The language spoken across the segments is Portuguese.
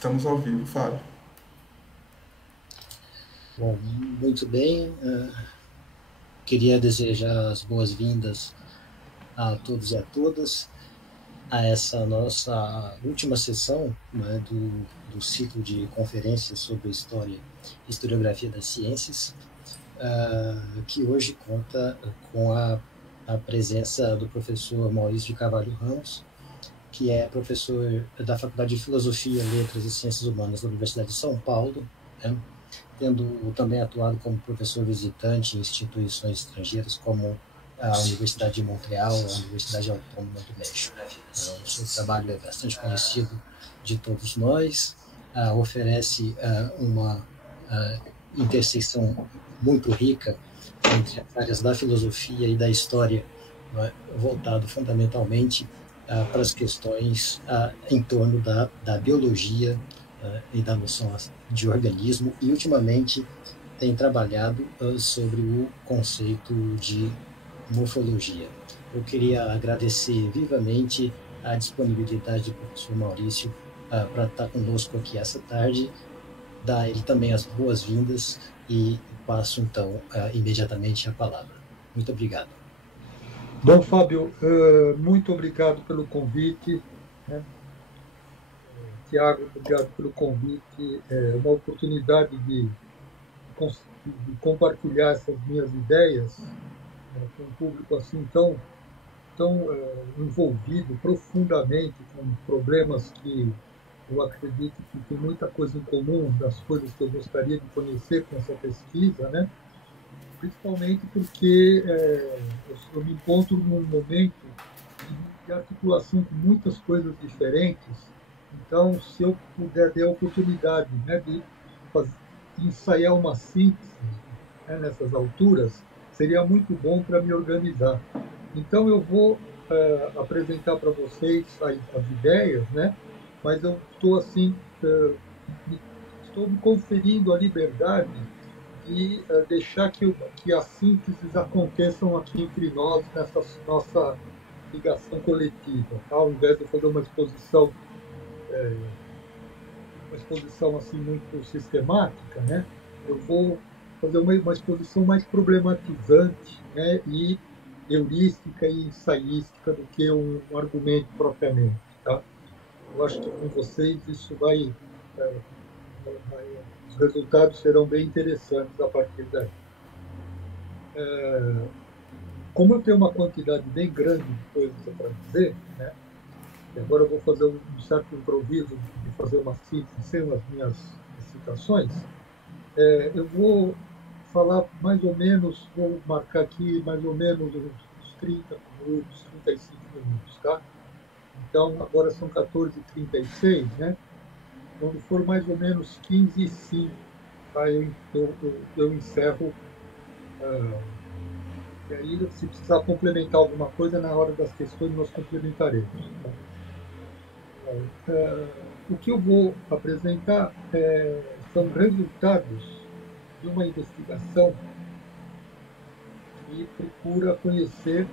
Estamos ao vivo, Fábio. Bom, muito bem. Queria desejar as boas-vindas a todos e a todas a essa nossa última sessão, né, do ciclo de conferências sobre história e historiografia das ciências, que hoje conta com a presença do professor Maurício de Carvalho Ramos, que é professor da Faculdade de Filosofia, Letras e Ciências Humanas da Universidade de São Paulo, né, tendo também atuado como professor visitante em instituições estrangeiras como a Universidade de Montreal, a Universidade Autônoma do México. O seu trabalho é bastante conhecido de todos nós, oferece uma interseção muito rica entre as áreas da filosofia e da história, voltado fundamentalmente para as questões em torno da biologia e da noção de organismo, e ultimamente tem trabalhado sobre o conceito de morfologia. Eu queria agradecer vivamente a disponibilidade do professor Maurício para estar conosco aqui essa tarde, dar ele também as boas-vindas e passo então imediatamente a palavra. Muito obrigado. Bom, Fábio, muito obrigado pelo convite, né? Tiago, obrigado pelo convite. É uma oportunidade de compartilhar essas minhas ideias, com um público assim tão envolvido profundamente com problemas que eu acredito que tem muita coisa em comum das coisas que eu gostaria de conhecer com essa pesquisa, né? Principalmente porque eu me encontro num momento de articulação com muitas coisas diferentes. Então, se eu puder ter a oportunidade, né, de ensaiar uma síntese, né, nessas alturas, seria muito bom para me organizar. Então, eu vou apresentar para vocês as ideias, né, mas eu estou assim, estou me conferindo a liberdade de deixar que as sínteses aconteçam aqui entre nós, nessa nossa ligação coletiva, tá? Ao invés de fazer uma exposição assim muito sistemática, né? Eu vou fazer uma exposição mais problematizante, né? E heurística e ensaística do que um argumento propriamente, tá? Eu acho que com vocês isso os resultados serão bem interessantes a partir daí. Como eu tenho uma quantidade bem grande de coisas para dizer, né? E agora eu vou fazer um certo improviso de fazer uma síntese sem as minhas citações. Eu vou falar mais ou menos, vou marcar aqui mais ou menos uns 30 minutos, 35 minutos, tá? Então, agora são 14h36, né? Quando for mais ou menos 15h05, tá? Eu encerro. E aí, se precisar complementar alguma coisa, na hora das questões nós complementaremos. Tá? O que eu vou apresentar são resultados de uma investigação que procura conhecer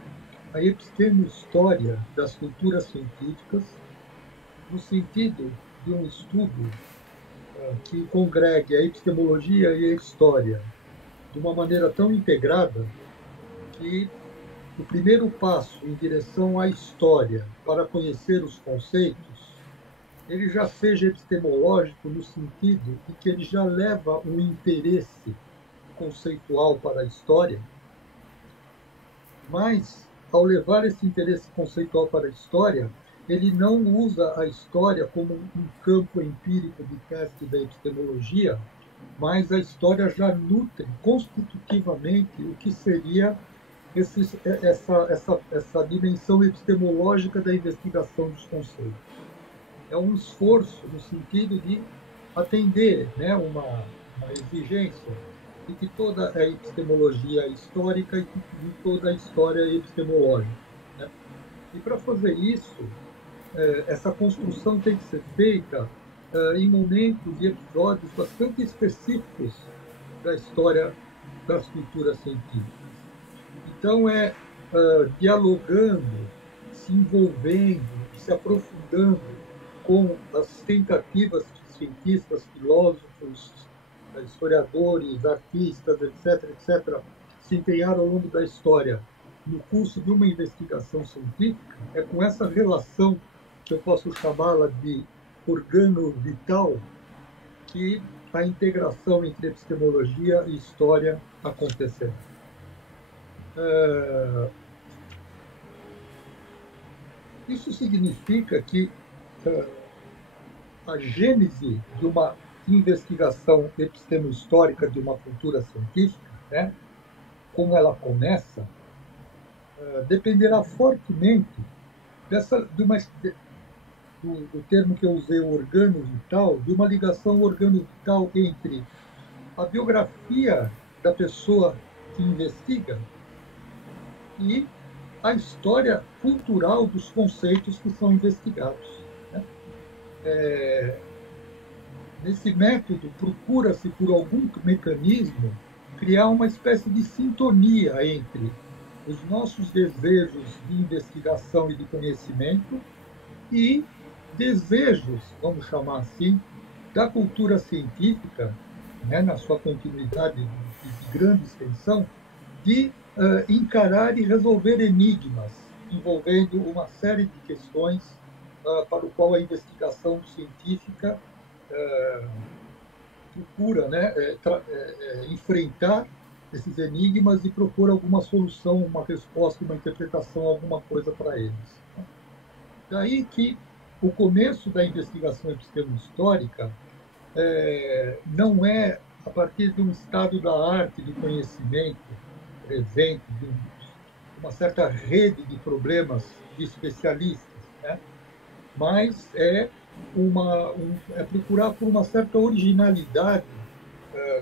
a epistemostória das culturas científicas, no sentido de um estudo que congregue a epistemologia e a história de uma maneira tão integrada que o primeiro passo em direção à história para conhecer os conceitos ele já seja epistemológico no sentido de que ele já leva um interesse conceitual para a história, mas, ao levar esse interesse conceitual para a história, ele não usa a história como um campo empírico de teste da epistemologia, mas a história já nutre constitutivamente o que seria essa dimensão epistemológica da investigação dos conceitos. É um esforço no sentido de atender, né, uma exigência de que toda a epistemologia é histórica e que toda a história é epistemológica, né? E para fazer isso, essa construção tem que ser feita em momentos e episódios bastante específicos da história das culturas científicas. Então, dialogando, se envolvendo, se aprofundando com as tentativas que cientistas, filósofos, historiadores, artistas, etc., se empenharam ao longo da história no curso de uma investigação científica, é com essa relação, que eu posso chamá-la de organo-vital, que a integração entre epistemologia e história acontecerá. Isso significa que a gênese de uma investigação epistemo-histórica de uma cultura científica, né, como ela começa, dependerá fortemente do termo que eu usei, o organo vital, de uma ligação organo-vital entre a biografia da pessoa que investiga e a história cultural dos conceitos que são investigados. Né? Nesse método, procura-se, por algum mecanismo, criar uma espécie de sintonia entre os nossos desejos de investigação e de conhecimento e desejos, vamos chamar assim, da cultura científica, né, na sua continuidade de grande extensão, de encarar e resolver enigmas envolvendo uma série de questões para o qual a investigação científica procura, né, enfrentar esses enigmas e propor alguma solução, uma resposta, uma interpretação, alguma coisa para eles. Daí que o começo da investigação epistemo-histórica não é a partir de um estado da arte, do conhecimento presente, de uma certa rede de problemas de especialistas, né? Mas é procurar por uma certa originalidade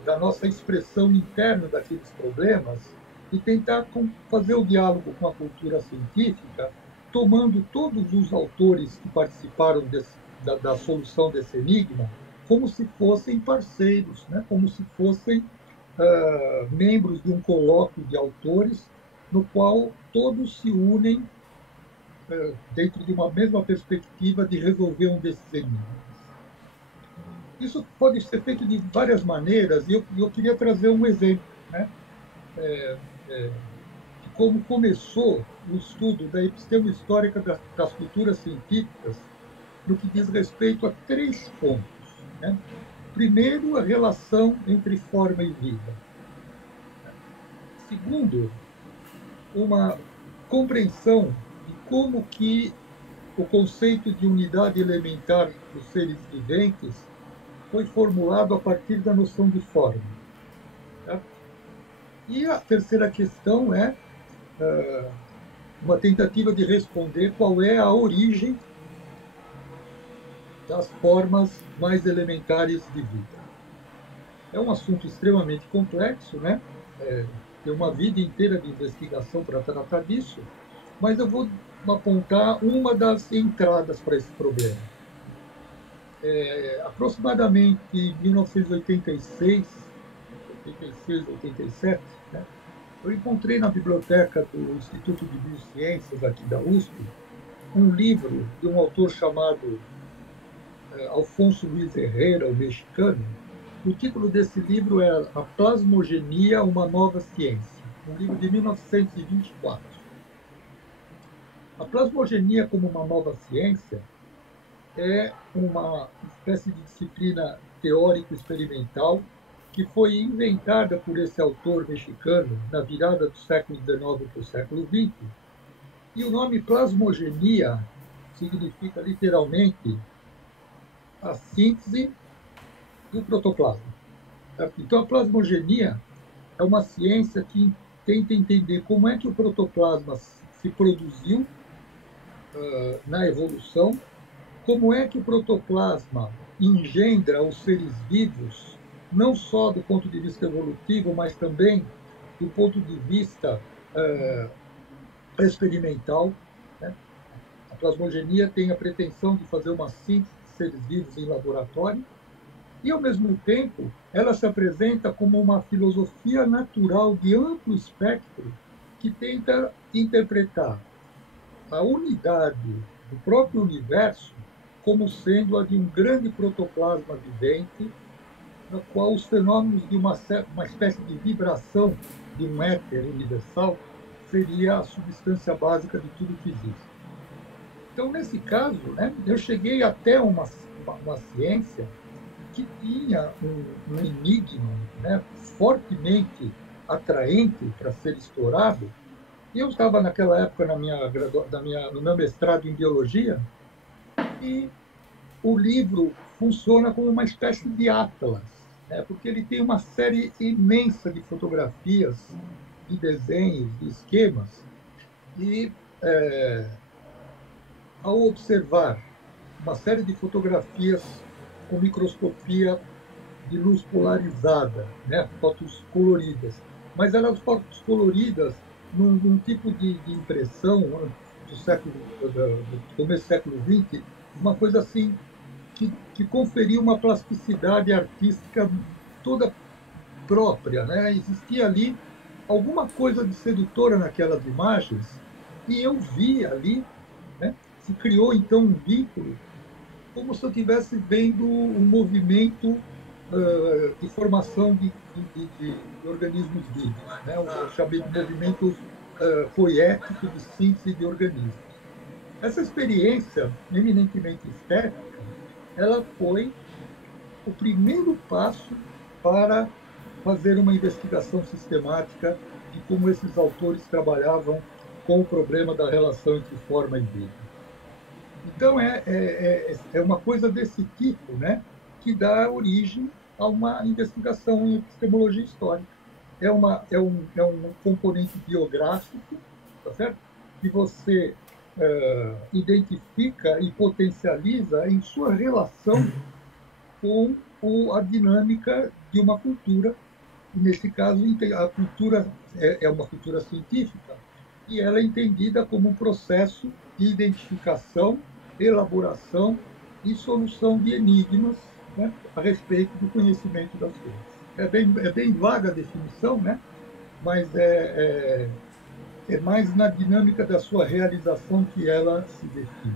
da nossa expressão interna daqueles problemas e tentar fazer o diálogo com a cultura científica, tomando todos os autores que participaram da solução desse enigma como se fossem parceiros, né? Como se fossem membros de um colóquio de autores no qual todos se unem dentro de uma mesma perspectiva de resolver um desses enigmas. Isso pode ser feito de várias maneiras, e eu queria trazer um exemplo, né, de como começou o estudo da epistemo histórica das culturas científicas no que diz respeito a 3 pontos. Né? Primeiro, a relação entre forma e vida. Segundo, uma compreensão de como que o conceito de unidade elementar dos seres viventes foi formulado a partir da noção de forma. Tá? E a terceira questão é uma tentativa de responder qual é a origem das formas mais elementares de vida. É um assunto extremamente complexo, né? Tem uma vida inteira de investigação para tratar disso, mas eu vou apontar uma das entradas para esse problema. Aproximadamente em 1986, 87, né, eu encontrei na biblioteca do Instituto de Biociências aqui da USP um livro de um autor chamado Alfonso Luiz Herrera, o mexicano. O título desse livro é A Plasmogenia, uma Nova Ciência, um livro de 1924. A plasmogenia como uma nova ciência é uma espécie de disciplina teórico-experimental que foi inventada por esse autor mexicano na virada do século XIX para o século XX. E o nome plasmogenia significa literalmente a síntese do protoplasma. Então, a plasmogenia é uma ciência que tenta entender como é que o protoplasma se produziu na evolução, como é que o protoplasma engendra os seres vivos, não só do ponto de vista evolutivo, mas também do ponto de vista experimental. Né? A plasmogenia tem a pretensão de fazer uma síntese de seres vivos em laboratório, e, ao mesmo tempo, ela se apresenta como uma filosofia natural de amplo espectro que tenta interpretar a unidade do próprio universo como sendo a de um grande protoplasma vivente, na qual os fenômenos de uma espécie de vibração de um éter universal seria a substância básica de tudo que existe. Então, nesse caso, né, eu cheguei até uma ciência que tinha um enigma, né, fortemente atraente para ser explorado. E eu estava naquela época no meu mestrado em biologia, e o livro funciona como uma espécie de atlas, né, porque ele tem uma série imensa de fotografias, de desenhos, de esquemas, e ao observar uma série de fotografias com microscopia de luz polarizada, né? Fotos coloridas. Mas eram fotos coloridas num tipo de impressão do começo do século XX, uma coisa assim que conferia uma plasticidade artística toda própria, né? Existia ali alguma coisa de sedutora naquelas imagens, e eu vi ali, né? Se criou então um vínculo, como se eu estivesse vendo um movimento de formação de organismos vivos, né? Eu chamei de movimento poético de síntese de organismos. Essa experiência eminentemente estética, ela foi o primeiro passo para fazer uma investigação sistemática de como esses autores trabalhavam com o problema da relação entre forma e vida. Então, é uma coisa desse tipo, né, que dá origem a uma investigação em epistemologia histórica. É um componente biográfico, tá certo? Que você identifica e potencializa em sua relação com a dinâmica de uma cultura. E, nesse caso, a cultura é uma cultura científica, e ela é entendida como um processo de identificação, elaboração e solução de enigmas, né, a respeito do conhecimento das coisas. É bem vaga a definição, né, mas é mais na dinâmica da sua realização que ela se define.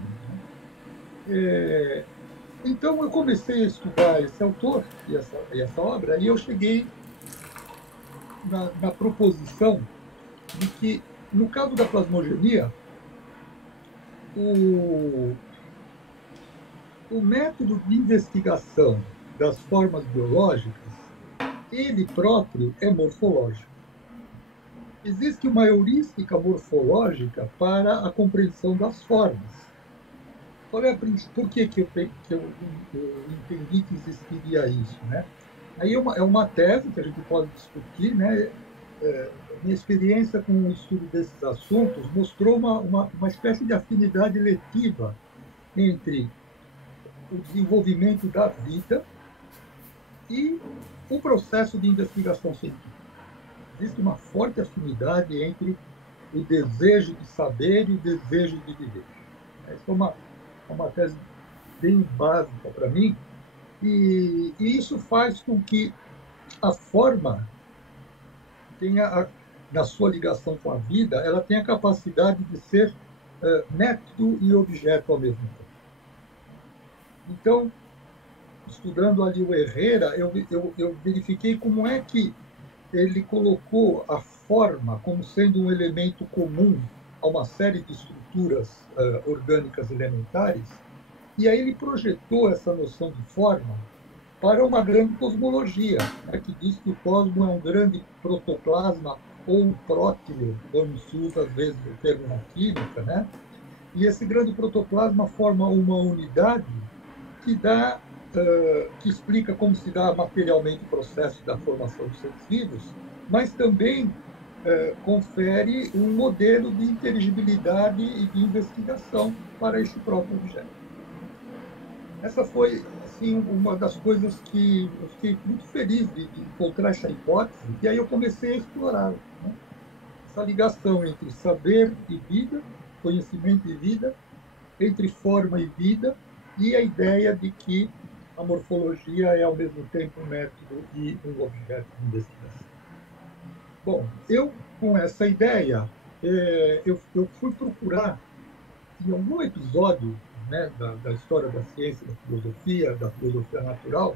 Né? Então, eu comecei a estudar esse autor e essa obra, e eu cheguei na proposição de que, no caso da plasmogenia, o método de investigação das formas biológicas, ele próprio é morfológico. Existe uma heurística morfológica para a compreensão das formas. Por que eu entendi que existiria isso, né? Aí é uma tese que a gente pode discutir, né? Minha experiência com o estudo desses assuntos mostrou uma espécie de afinidade letiva entre o desenvolvimento da vida e o processo de investigação científica. Existe uma forte afinidade entre o desejo de saber e o desejo de viver. Essa é uma tese bem básica para mim, e isso faz com que a forma tenha, na sua ligação com a vida, ela tenha a capacidade de ser método e objeto ao mesmo tempo. Então, estudando ali o Herrera, eu verifiquei como é que ele colocou a forma como sendo um elemento comum a uma série de estruturas orgânicas elementares, e aí ele projetou essa noção de forma para uma grande cosmologia, né, que diz que o cosmos é um grande protoplasma ou um prótilo, como se usa às vezes o termo na química, né? E esse grande protoplasma forma uma unidade que explica como se dá materialmente o processo da formação dos seres vivos, mas também confere um modelo de inteligibilidade e de investigação para esse próprio objeto. Essa foi assim, uma das coisas que eu fiquei muito feliz de encontrar essa hipótese, e aí eu comecei a explorar, né? Essa ligação entre saber e vida, conhecimento e vida, entre forma e vida, e a ideia de que a morfologia é, ao mesmo tempo, um método e um objeto de investigação. Bom, com essa ideia, eu fui procurar, em algum episódio né, da história da ciência, da filosofia natural,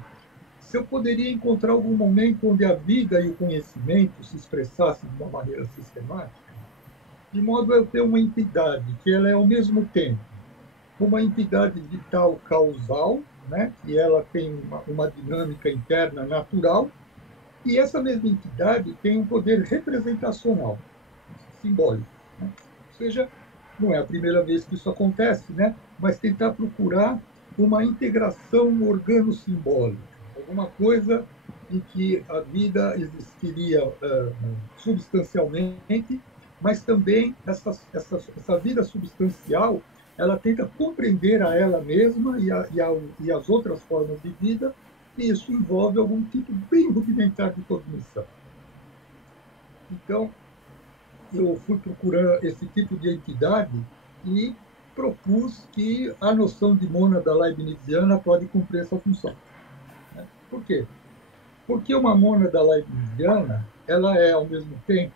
se eu poderia encontrar algum momento onde a vida e o conhecimento se expressassem de uma maneira sistemática, de modo a eu ter uma entidade que ela é ao mesmo tempo uma entidade vital causal, né, que ela tem uma dinâmica interna natural, e essa mesma entidade tem um poder representacional, simbólico. Né? Ou seja, não é a primeira vez que isso acontece, né? Mas tentar procurar uma integração organo-simbólica, alguma coisa em que a vida existiria substancialmente, mas também essa vida substancial ela tenta compreender a ela mesma e as outras formas de vida, e isso envolve algum tipo bem rudimentar de cognição. Então, eu fui procurando esse tipo de entidade e propus que a noção de mônada leibniziana pode cumprir essa função. Por quê? Porque uma mônada leibniziana ela é, ao mesmo tempo,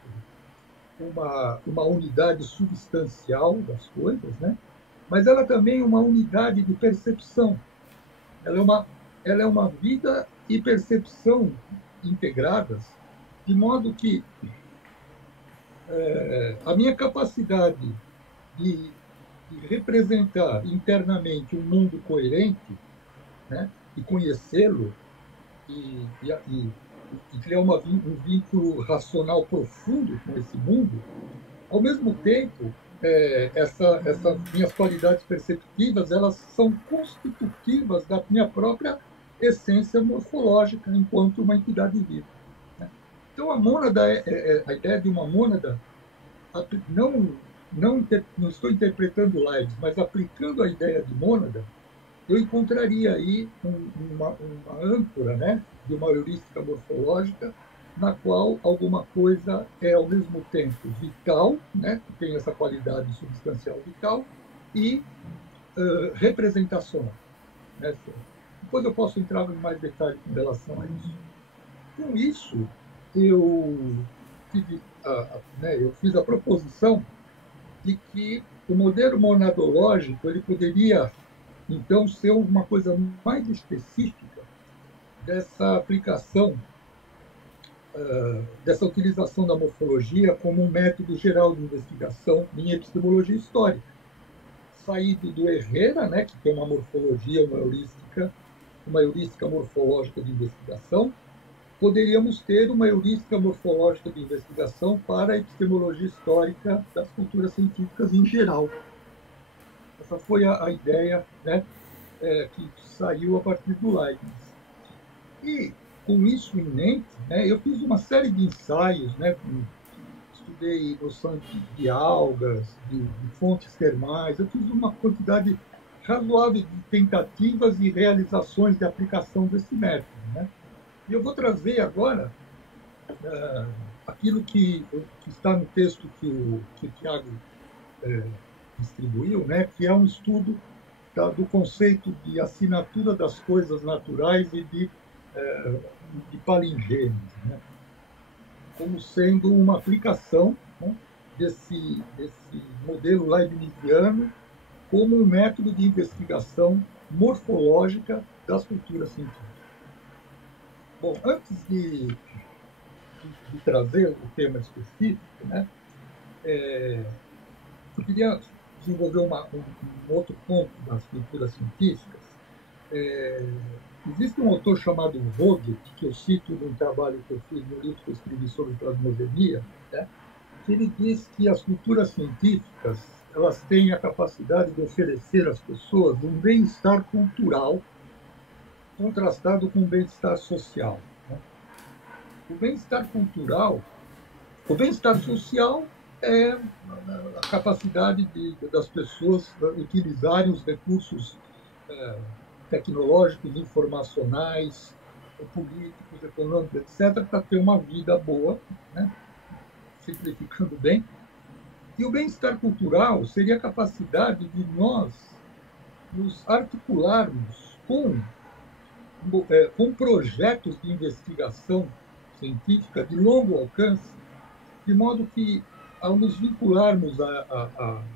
uma unidade substancial das coisas, né? Mas ela também é uma unidade de percepção. Ela é uma vida e percepção integradas, de modo que a minha capacidade de, de representar internamente um mundo coerente, né, e conhecê-lo e criar um vínculo racional profundo com esse mundo, ao mesmo tempo, essas minhas qualidades perceptivas elas são constitutivas da minha própria essência morfológica enquanto uma entidade viva. Né? Então, a mônada, a ideia de uma mônada, não, não estou interpretando Leibniz, mas aplicando a ideia de mônada, eu encontraria aí uma âncora, né, de uma heurística morfológica na qual alguma coisa é ao mesmo tempo vital, né, tem essa qualidade substancial vital, e representacional. Né? Depois eu posso entrar em mais detalhes com relação a isso. Com isso, eu fiz a proposição de que o modelo monadológico ele poderia, então, ser uma coisa mais específica dessa aplicação, dessa utilização da morfologia como um método geral de investigação em epistemologia histórica. Saído do Herrera, né, que tem uma morfologia, uma heurística morfológica de investigação, poderíamos ter uma heurística morfológica de investigação para a epistemologia histórica das culturas científicas em geral. Essa foi a ideia, né, que saiu a partir do Leibniz. E, com isso em mente, né, eu fiz uma série de ensaios, né, estudei noção de algas, de fontes termais, eu fiz uma quantidade razoável de tentativas e realizações de aplicação desse método. Né? E eu vou trazer agora aquilo que está no texto que o Tiago distribuiu, né, que é um estudo do conceito de assinatura das coisas naturais e de palingênesis, né, como sendo uma aplicação, né, desse modelo leibniziano como um método de investigação morfológica das culturas científicas. Bom, antes de trazer o tema específico, né, eu queria desenvolver um outro ponto das culturas científicas. Existe um autor chamado Vogel, que eu cito num trabalho que eu fiz no livro que eu escrevi sobre plasmodemia, né, que ele diz que as culturas científicas elas têm a capacidade de oferecer às pessoas um bem-estar cultural contrastado com o bem-estar social. Né? O bem-estar cultural, o bem-estar social é a capacidade das pessoas utilizarem os recursos tecnológicos, informacionais, políticos, econômicos, etc., para ter uma vida boa, né? Simplificando bem. E o bem-estar cultural seria a capacidade de nós nos articularmos com projetos de investigação científica de longo alcance, de modo que, ao nos vincularmos a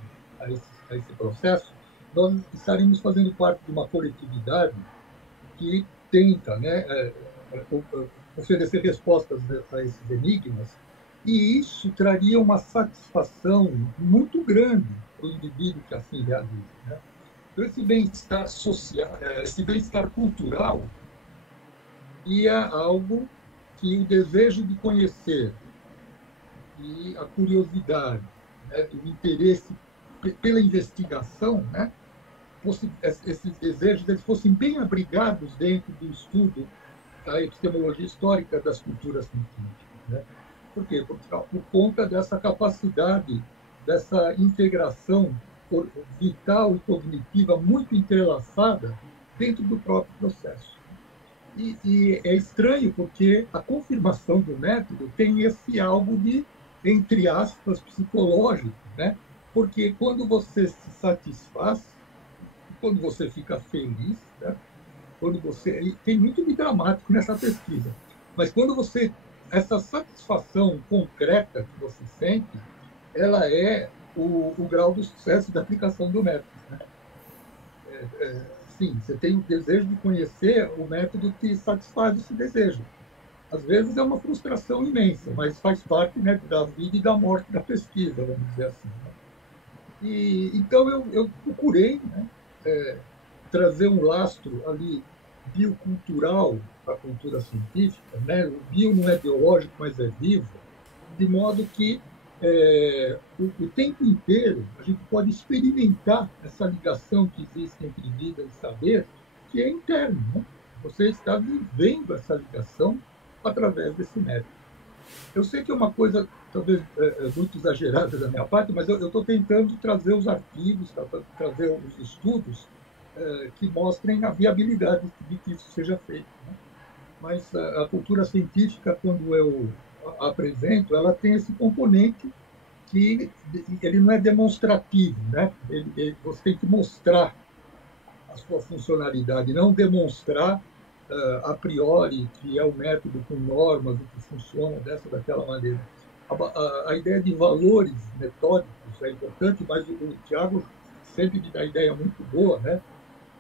esse processo, nós estaríamos fazendo parte de uma coletividade que tenta, né, oferecer respostas a esses enigmas, e isso traria uma satisfação muito grande para o indivíduo que assim realiza, né? Então, esse bem-estar social, esse bem-estar cultural, ia algo que o desejo de conhecer e a curiosidade, né, o interesse pela investigação, né, esses desejos eles fossem bem abrigados dentro do estudo da epistemologia histórica das culturas científicas, né? Por quê? Por conta dessa capacidade, dessa integração vital e cognitiva muito entrelaçada dentro do próprio processo. E é estranho porque a confirmação do método tem esse algo de, entre aspas, psicológico, né? Porque quando você se satisfaz, quando você fica feliz, né? Quando você tem muito de dramático nessa pesquisa, mas quando você essa satisfação concreta que você sente, ela é o grau do sucesso da aplicação do método, né? Sim, você tem o desejo de conhecer, o método te satisfaz esse desejo. Às vezes é uma frustração imensa, mas faz parte, né, da vida e da morte da pesquisa, vamos dizer assim, né? E então eu procurei, né, trazer um lastro ali biocultural para a cultura científica, né? O bio não é biológico, mas é vivo, de modo que o tempo inteiro a gente pode experimentar essa ligação que existe entre vida e saber, que é interno, né? Você está vivendo essa ligação através desse método. Eu sei que é uma coisa talvez muito exagerada da minha parte, mas eu estou tentando trazer os artigos, trazer os estudos que mostrem a viabilidade de que isso seja feito, né? Mas a cultura científica, quando eu apresento, ela tem esse componente que ele não é demonstrativo, né? Você tem que mostrar a sua funcionalidade, não demonstrar a priori que é o método com normas e que funciona dessa ou daquela maneira. A ideia de valores metódicos é importante, mas o Tiago sempre dá ideia muito boa, né?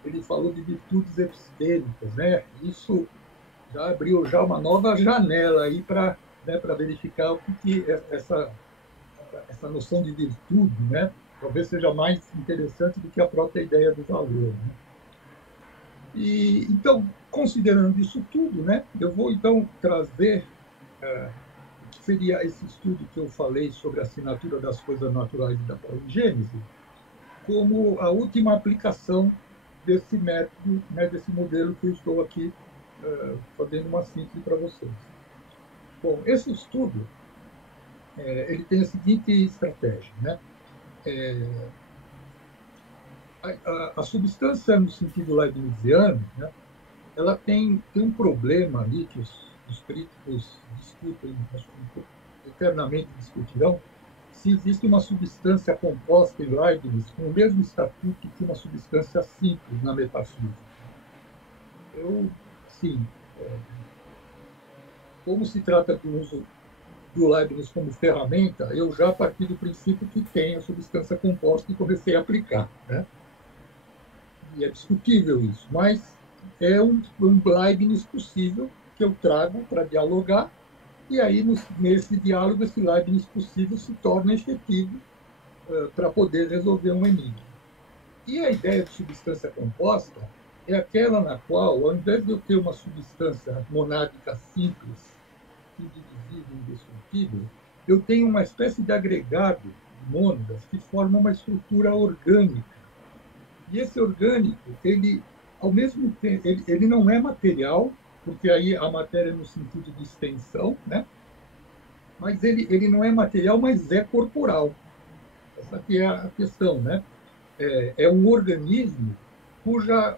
Ele falou de virtudes epistêmicas, né? Isso já abriu já uma nova janela aí para, né, para verificar o que essa noção de virtude, né, talvez seja mais interessante do que a própria ideia do valor, né? E então, considerando isso tudo, né, eu vou então trazer o que seria esse estudo que eu falei sobre a assinatura das coisas naturais e da paligênese, como a última aplicação desse método, né, desse modelo que eu estou aqui fazendo uma síntese para vocês. Bom, esse estudo ele tem a seguinte estratégia, né? A substância no sentido leibniziano, né, ela tem um problema ali que os críticos discutem, eternamente discutirão, se existe uma substância composta em Leibniz com o mesmo estatuto que uma substância simples na metafísica. Sim, como se trata do uso do Leibniz como ferramenta, eu já parti do princípio que tem a substância composta e comecei a aplicar, né? E é discutível isso, mas é um Leibniz possível que eu trago para dialogar, e aí nesse diálogo esse Leibniz possível se torna efetivo para poder resolver um enigma. E a ideia de substância composta é aquela na qual, ao invés de eu ter uma substância monádica simples, indivisível, indestrutível, eu tenho uma espécie de agregado de mônadas que forma uma estrutura orgânica. E esse orgânico, ele, ao mesmo tempo, ele não é material, porque aí a matéria é no sentido de extensão, né? Mas ele não é material, mas é corporal. Essa aqui é a questão, né? É um organismo cuja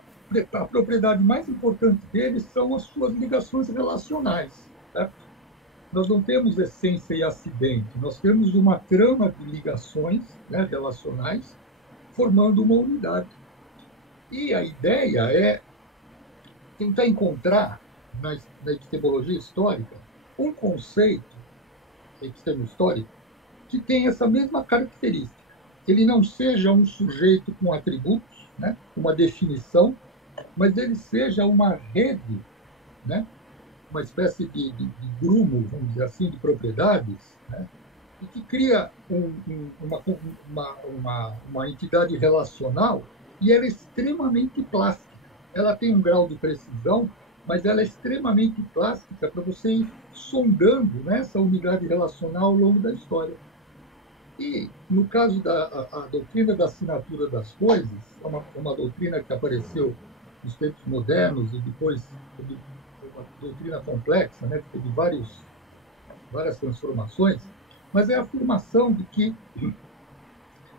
a propriedade mais importante dele são as suas ligações relacionais, certo? Nós não temos essência e acidente, nós temos uma trama de ligações, né, relacionais formando uma unidade. E a ideia é tentar encontrar, na epistemologia histórica, um conceito epistemo-histórico que tem essa mesma característica. Ele não seja um sujeito com atributos, né, uma definição, mas ele seja uma rede, né, uma espécie de grumo, vamos dizer assim, de propriedades, né, e que cria uma entidade relacional, e ela é extremamente plástica. Ela tem um grau de precisão, mas ela é extremamente plástica para você ir sondando, né, essa unidade relacional ao longo da história. E, no caso da a doutrina da assinatura das coisas, é uma doutrina que apareceu nos tempos modernos e depois uma doutrina complexa, né, que teve várias transformações, mas é a afirmação de que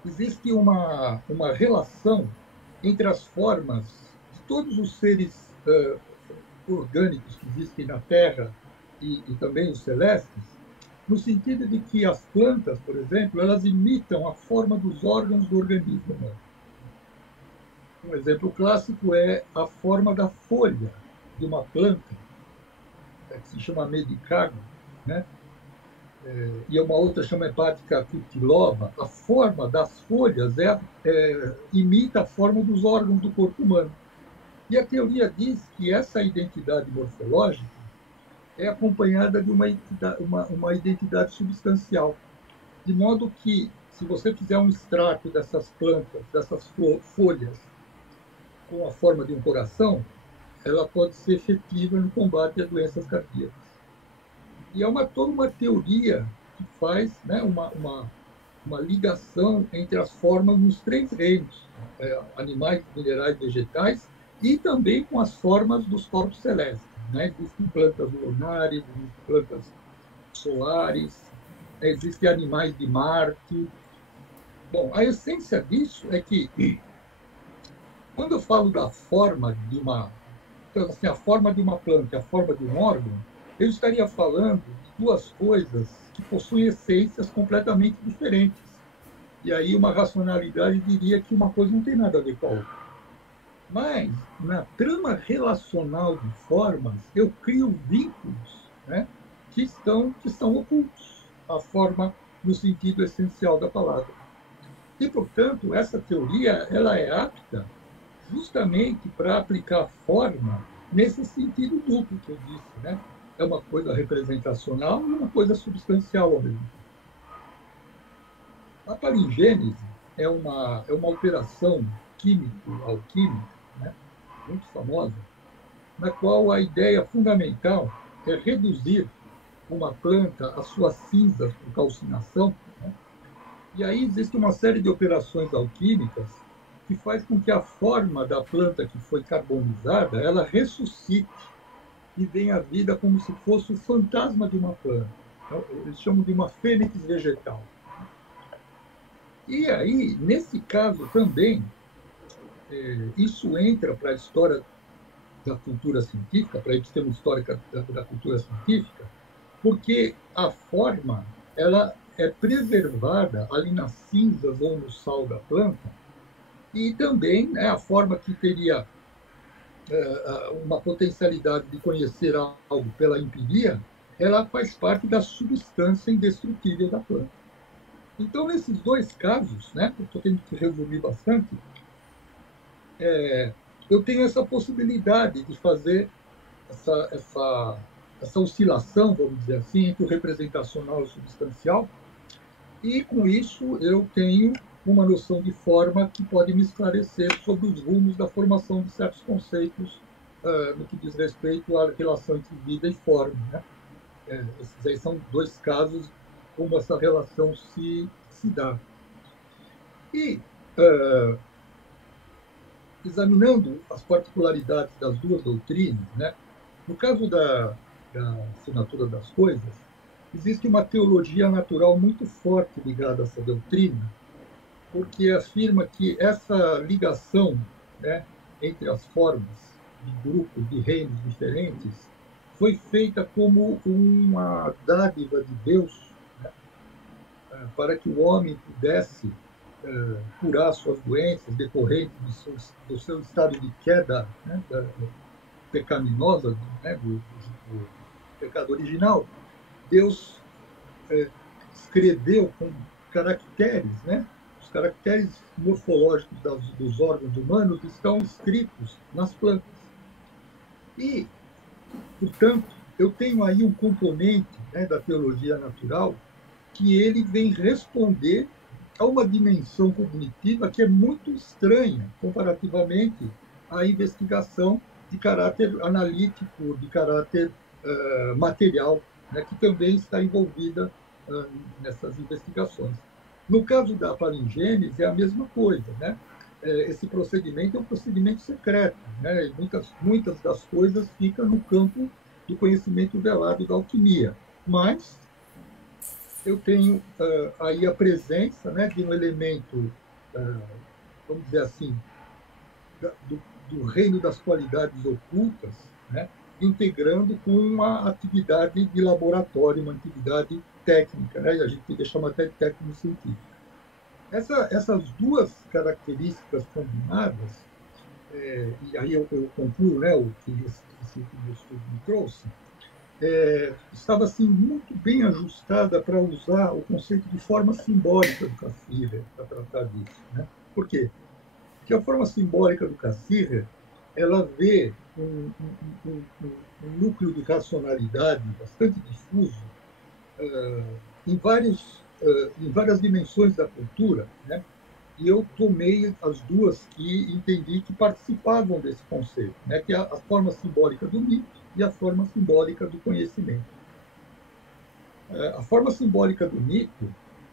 existe uma relação entre as formas de todos os seres orgânicos que existem na Terra e também os celestes, no sentido de que as plantas, por exemplo, elas imitam a forma dos órgãos do organismo humano. Um exemplo clássico é a forma da folha de uma planta, que se chama medicago, né? E uma outra chama hepática cutiloba. A forma das folhas imita a forma dos órgãos do corpo humano. E a teoria diz que essa identidade morfológica é acompanhada de uma identidade substancial. De modo que, se você fizer um extrato dessas plantas, dessas folhas, com a forma de um coração, ela pode ser efetiva no combate a doenças cardíacas. E é toda uma teoria que faz, né, uma ligação entre as formas nos três reinos, animais, minerais, vegetais, e também com as formas dos corpos celestes. Né? Existem plantas lunares, existem plantas solares, existem animais de Marte. Bom, a essência disso é que, quando eu falo da forma de então, assim, a forma de uma planta e a forma de um órgão, eu estaria falando de duas coisas que possuem essências completamente diferentes. E aí uma racionalidade diria que uma coisa não tem nada a ver com a outra. Mas, na trama relacional de formas, eu crio vínculos, né, que são ocultos. A forma no sentido essencial da palavra. E, portanto, essa teoria ela é apta justamente para aplicar forma nesse sentido duplo que eu disse, né? É uma coisa representacional e uma coisa substancial ao mesmo tempo. A paligênese é uma operação químico-alquímica, né? Muito famosa, na qual a ideia fundamental é reduzir uma planta às suas cinzas por calcinação, né? E aí existe uma série de operações alquímicas que faz com que a forma da planta que foi carbonizada, ela ressuscite e venha à vida como se fosse o fantasma de uma planta. Então, eles chamam de uma fênix vegetal. E aí, nesse caso também, isso entra para a história da cultura científica, para a epistema histórica da cultura científica, porque a forma ela é preservada ali nas cinzas ou no sal da planta, e também, né, a forma que teria uma potencialidade de conhecer algo pela empiria, ela faz parte da substância indestrutível da planta. Então, nesses dois casos, né, eu estou tendo que resumir bastante, eu tenho essa possibilidade de fazer essa oscilação, vamos dizer assim, entre o representacional e o substancial, e com isso eu tenho uma noção de forma que pode me esclarecer sobre os rumos da formação de certos conceitos no que diz respeito à relação entre vida e forma. Né? Esses aí são dois casos como essa relação se dá. E, examinando as particularidades das duas doutrinas, né? No caso da assinatura das coisas, existe uma teologia natural muito forte ligada a essa doutrina, porque afirma que essa ligação, né, entre as formas de grupos, de reinos diferentes, foi feita como uma dádiva de Deus, né, para que o homem pudesse curar suas doenças decorrentes do seu estado de queda, né, pecaminosa, né, do pecado original. Deus escreveu com caracteres, né, os caracteres morfológicos dos órgãos humanos estão escritos nas plantas. E, portanto, eu tenho aí um componente, né, da teologia natural que ele vem responder a uma dimensão cognitiva que é muito estranha comparativamente à investigação de caráter analítico, de caráter material, né, que também está envolvida nessas investigações. No caso da palingênese, é a mesma coisa, né? Esse procedimento é um procedimento secreto, né? E muitas das coisas ficam no campo do conhecimento velado da alquimia. Mas eu tenho aí a presença, né, de um elemento, vamos dizer assim, do reino das qualidades ocultas, né, integrando com uma atividade de laboratório, uma atividade técnica, né, a gente podia chamar até de técnico-científica. Essas duas características combinadas, e aí eu concluo, né, o que esse estudo me trouxe, estava assim, muito bem ajustada para usar o conceito de forma simbólica do Cassirer para tratar disso. Né? Por quê? Porque a forma simbólica do Cassirer, ela vê um núcleo de racionalidade bastante difuso em várias dimensões da cultura, né? E eu tomei as duas que entendi que participavam desse conceito, né? Que é a forma simbólica do mito e a forma simbólica do conhecimento. A forma simbólica do mito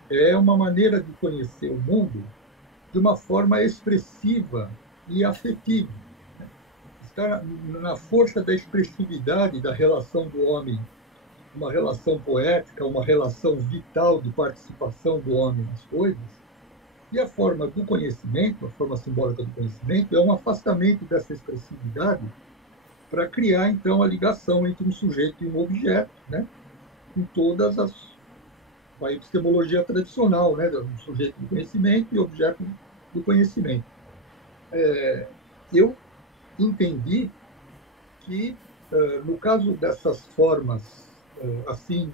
é uma maneira de conhecer o mundo de uma forma expressiva e afetiva. Está na força da expressividade da relação do homem, uma relação poética, uma relação vital de participação do homem nas coisas. E a forma do conhecimento, a forma simbólica do conhecimento, é um afastamento dessa expressividade para criar, então, a ligação entre um sujeito e um objeto, né? Com todas a epistemologia tradicional, né? Um sujeito do conhecimento e objeto do conhecimento. Eu entendi que, no caso dessas formas assim,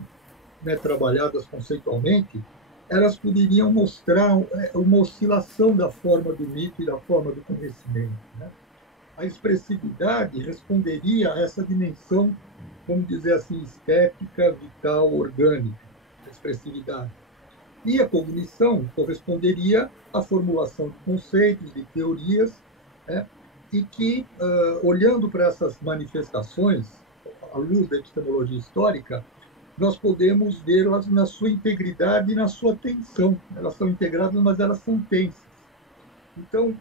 né, trabalhadas conceitualmente, elas poderiam mostrar uma oscilação da forma do mito e da forma do conhecimento. Né? A expressividade responderia a essa dimensão, vamos dizer assim, estética, vital, orgânica, a expressividade. E a cognição corresponderia à formulação de conceitos, de teorias, né? E que, olhando para essas manifestações, à luz da epistemologia histórica, nós podemos vê-las na sua integridade e na sua tensão. Elas são integradas, mas elas são tensas. Então,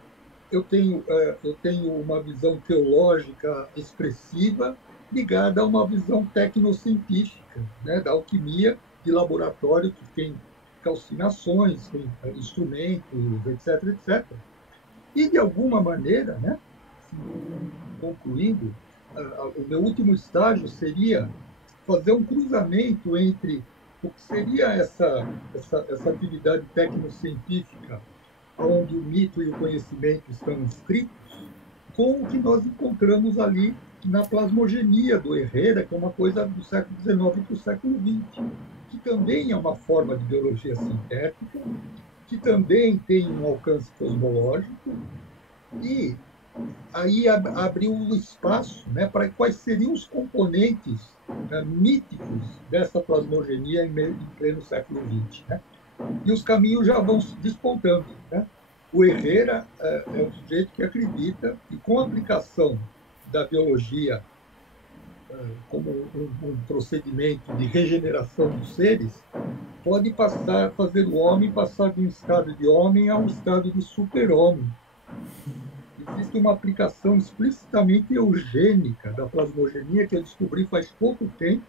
eu tenho uma visão teológica expressiva ligada a uma visão tecnocientífica, né, da alquimia de laboratório que tem calcinações, tem instrumentos, etc., etc. E, de alguma maneira, né, concluindo, o meu último estágio seria fazer um cruzamento entre o que seria essa atividade tecnocientífica, onde o mito e o conhecimento estão inscritos, com o que nós encontramos ali na plasmogenia do Herrera, que é uma coisa do século XIX para o século XX, que também é uma forma de biologia sintética, que também tem um alcance cosmológico, e aí abriu o espaço, né, para quais seriam os componentes míticos dessa plasmogenia em pleno século XX. Né? E os caminhos já vão despontando. Né? O Herrera é um sujeito que acredita que, com a aplicação da biologia como um procedimento de regeneração dos seres, pode fazer o homem passar de um estado de homem a um estado de super-homem. Existe uma aplicação explicitamente eugênica da plasmogenia que eu descobri faz pouco tempo,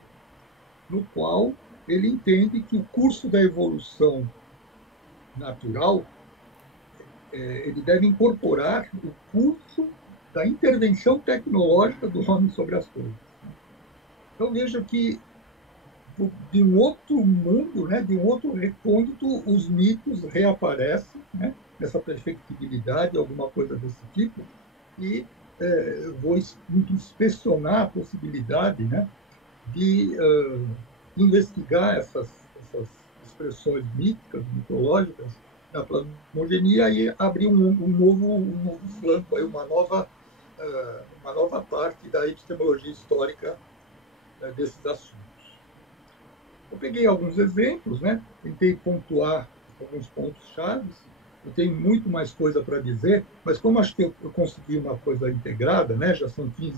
no qual ele entende que o curso da evolução natural ele deve incorporar o curso da intervenção tecnológica do homem sobre as coisas. Então, veja que de um outro mundo, né, de um outro recôndito, os mitos reaparecem, né, nessa perfectibilidade, alguma coisa desse tipo, e vou inspecionar a possibilidade, né, de investigar essas expressões míticas, mitológicas, na plasmogenia e abrir um novo flanco, aí uma nova parte da epistemologia histórica desses assuntos. Eu peguei alguns exemplos, né? Tentei pontuar alguns pontos chaves. Eu tenho muito mais coisa para dizer, mas como acho que eu consegui uma coisa integrada, né? Já são 15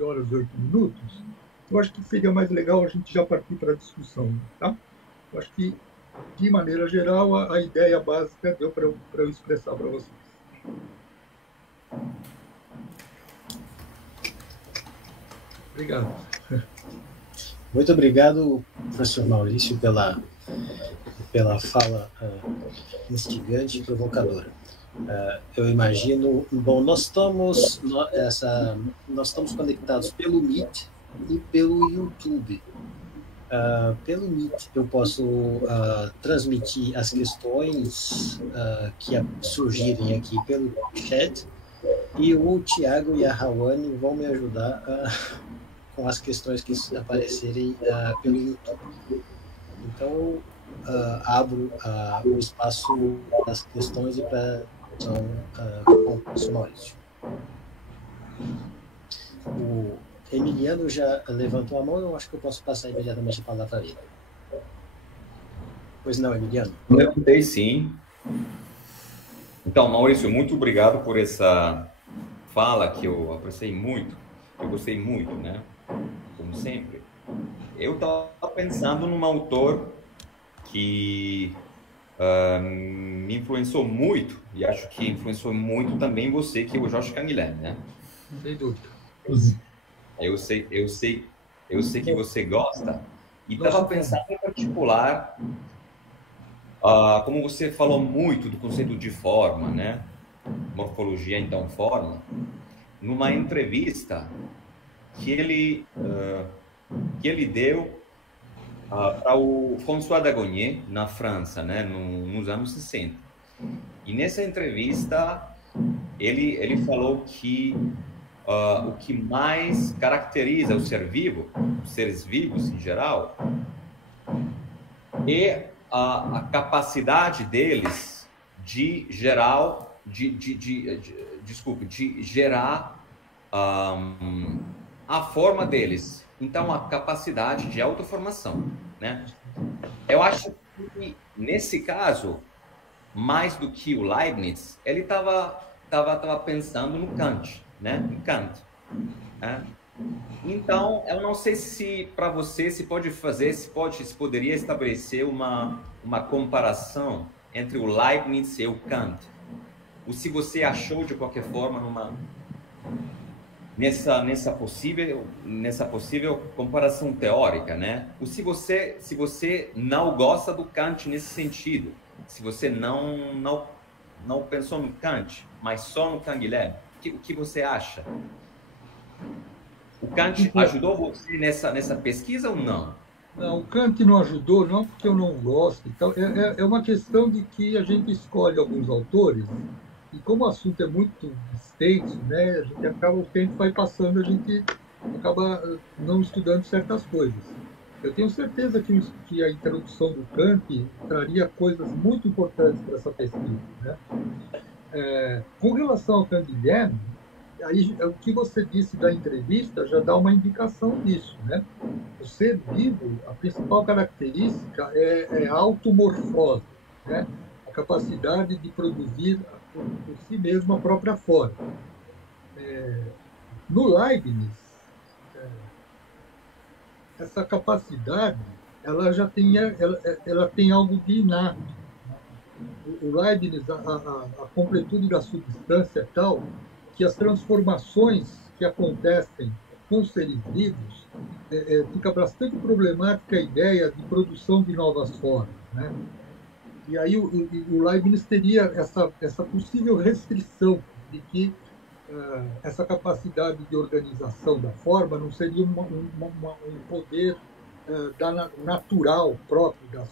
horas e 8 minutos, eu acho que seria mais legal a gente já partir para a discussão, tá? Eu acho que, de maneira geral, a ideia básica deu para eu expressar para vocês. Obrigado. Muito obrigado, professor Maurício, pela fala instigante e provocadora. Eu imagino, bom, nós estamos conectados pelo Meet e pelo YouTube. Pelo Meet eu posso transmitir as questões que surgirem aqui pelo chat, e o Tiago e a Rawane vão me ajudar com as questões que aparecerem pelo YouTube. Então, abro o espaço para as questões e para com o professor Maurício. O Emiliano já levantou a mão, eu acho que eu posso passar imediatamente a palavra para ele. Pois não, Emiliano? Levantei, sim. Então, Maurício, muito obrigado por essa fala que eu apreciei muito, eu gostei muito, né? Como sempre. Eu estava pensando num autor que me influenciou muito, e acho que influenciou muito também você, que é o Josh Canguilhem, né? Sem dúvida. Eu sei que você gosta, e estava pensando em particular, como você falou muito do conceito de forma, né? Morfologia, então, forma, numa entrevista que ele deu para o François Dagonier, na França, né, nos anos 60. E nessa entrevista, ele falou que o que mais caracteriza o ser vivo, os seres vivos em geral, é a capacidade deles de gerar a forma deles. Então, a capacidade de autoformação, né? Eu acho que, nesse caso, mais do que o Leibniz, ele estava pensando no Kant, né? Em Kant. Né? Então, eu não sei se para você se poderia estabelecer uma comparação entre o Leibniz e o Kant. Ou se você achou, de qualquer forma, nessa possível comparação teórica, né? Ou se você não gosta do Kant nesse sentido, se você não pensou no Kant, mas só no Canguilhem, o que você acha? O Kant ajudou você nessa pesquisa ou não? Não, o Kant não ajudou, não porque eu não gosto. Então, é uma questão de que a gente escolhe alguns autores, e como o assunto é muito extenso, né, a gente acaba, o tempo vai passando, a gente acaba não estudando certas coisas. Eu tenho certeza que a introdução do Kant traria coisas muito importantes para essa pesquisa. Né? Com relação ao Canguilhem, aí o que você disse da entrevista já dá uma indicação disso, né? O ser vivo, a principal característica é a automorfose, né? A capacidade de produzir por si mesmo a própria forma. No Leibniz, essa capacidade ela tem algo de inato. O Leibniz, a completude da substância é tal que as transformações que acontecem com seres vivos fica bastante problemática a ideia de produção de novas formas, né? E aí o Leibniz teria essa possível restrição de que essa capacidade de organização da forma não seria um poder natural próprio da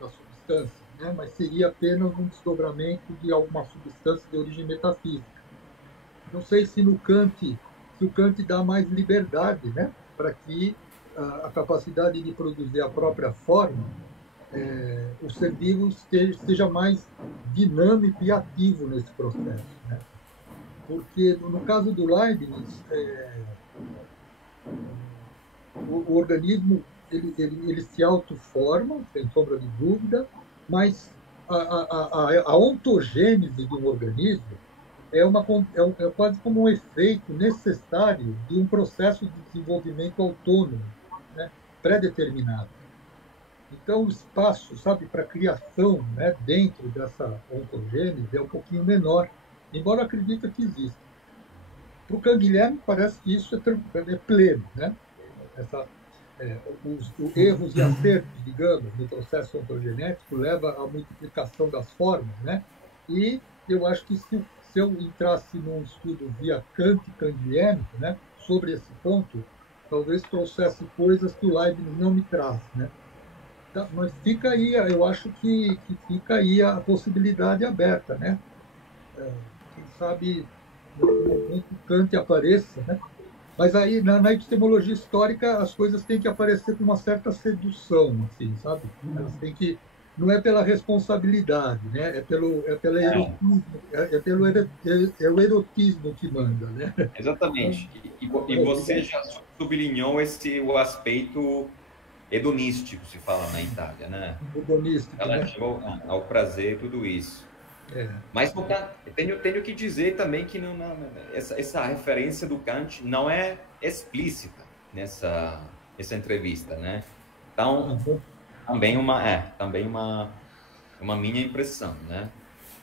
substância, né? Mas seria apenas um desdobramento de alguma substância de origem metafísica. Não sei se o Kant dá mais liberdade, né, para que a capacidade de produzir a própria forma o ser vivo seja mais dinâmico e ativo nesse processo, né? Porque, no caso do Leibniz, o organismo ele se autoforma, sem sombra de dúvida, mas a ontogênese de um organismo é quase como um efeito necessário de um processo de desenvolvimento autônomo, né, pré-determinado. Então, o espaço, sabe, para criação, né, dentro dessa ontogênese é um pouquinho menor, embora eu acredite que exista. Para o Canguilherme, parece que isso é pleno, né? Os erros e acertos, digamos, do processo ontogenético leva à multiplicação das formas, né? E eu acho que se eu entrasse num estudo via Kant-Canguilhermico, né, sobre esse ponto, talvez trouxesse coisas que o Leibniz não me traz, né? Mas fica aí, eu acho que fica aí a possibilidade aberta, né? Quem sabe no momento que Kant apareça, né? Mas aí, na epistemologia histórica, as coisas têm que aparecer com uma certa sedução, assim, sabe? Elas têm que... Não é pela responsabilidade, né? Pelo erotismo, é o erotismo que manda, né? Exatamente. E você já sublinhou o aspecto hedonístico, se fala na Itália, né? Hedonístico, né? Relativo ao prazer e tudo isso. Mas tenho que dizer também que essa referência do Kant não é explícita nessa entrevista, né? Então, também uma minha impressão, né?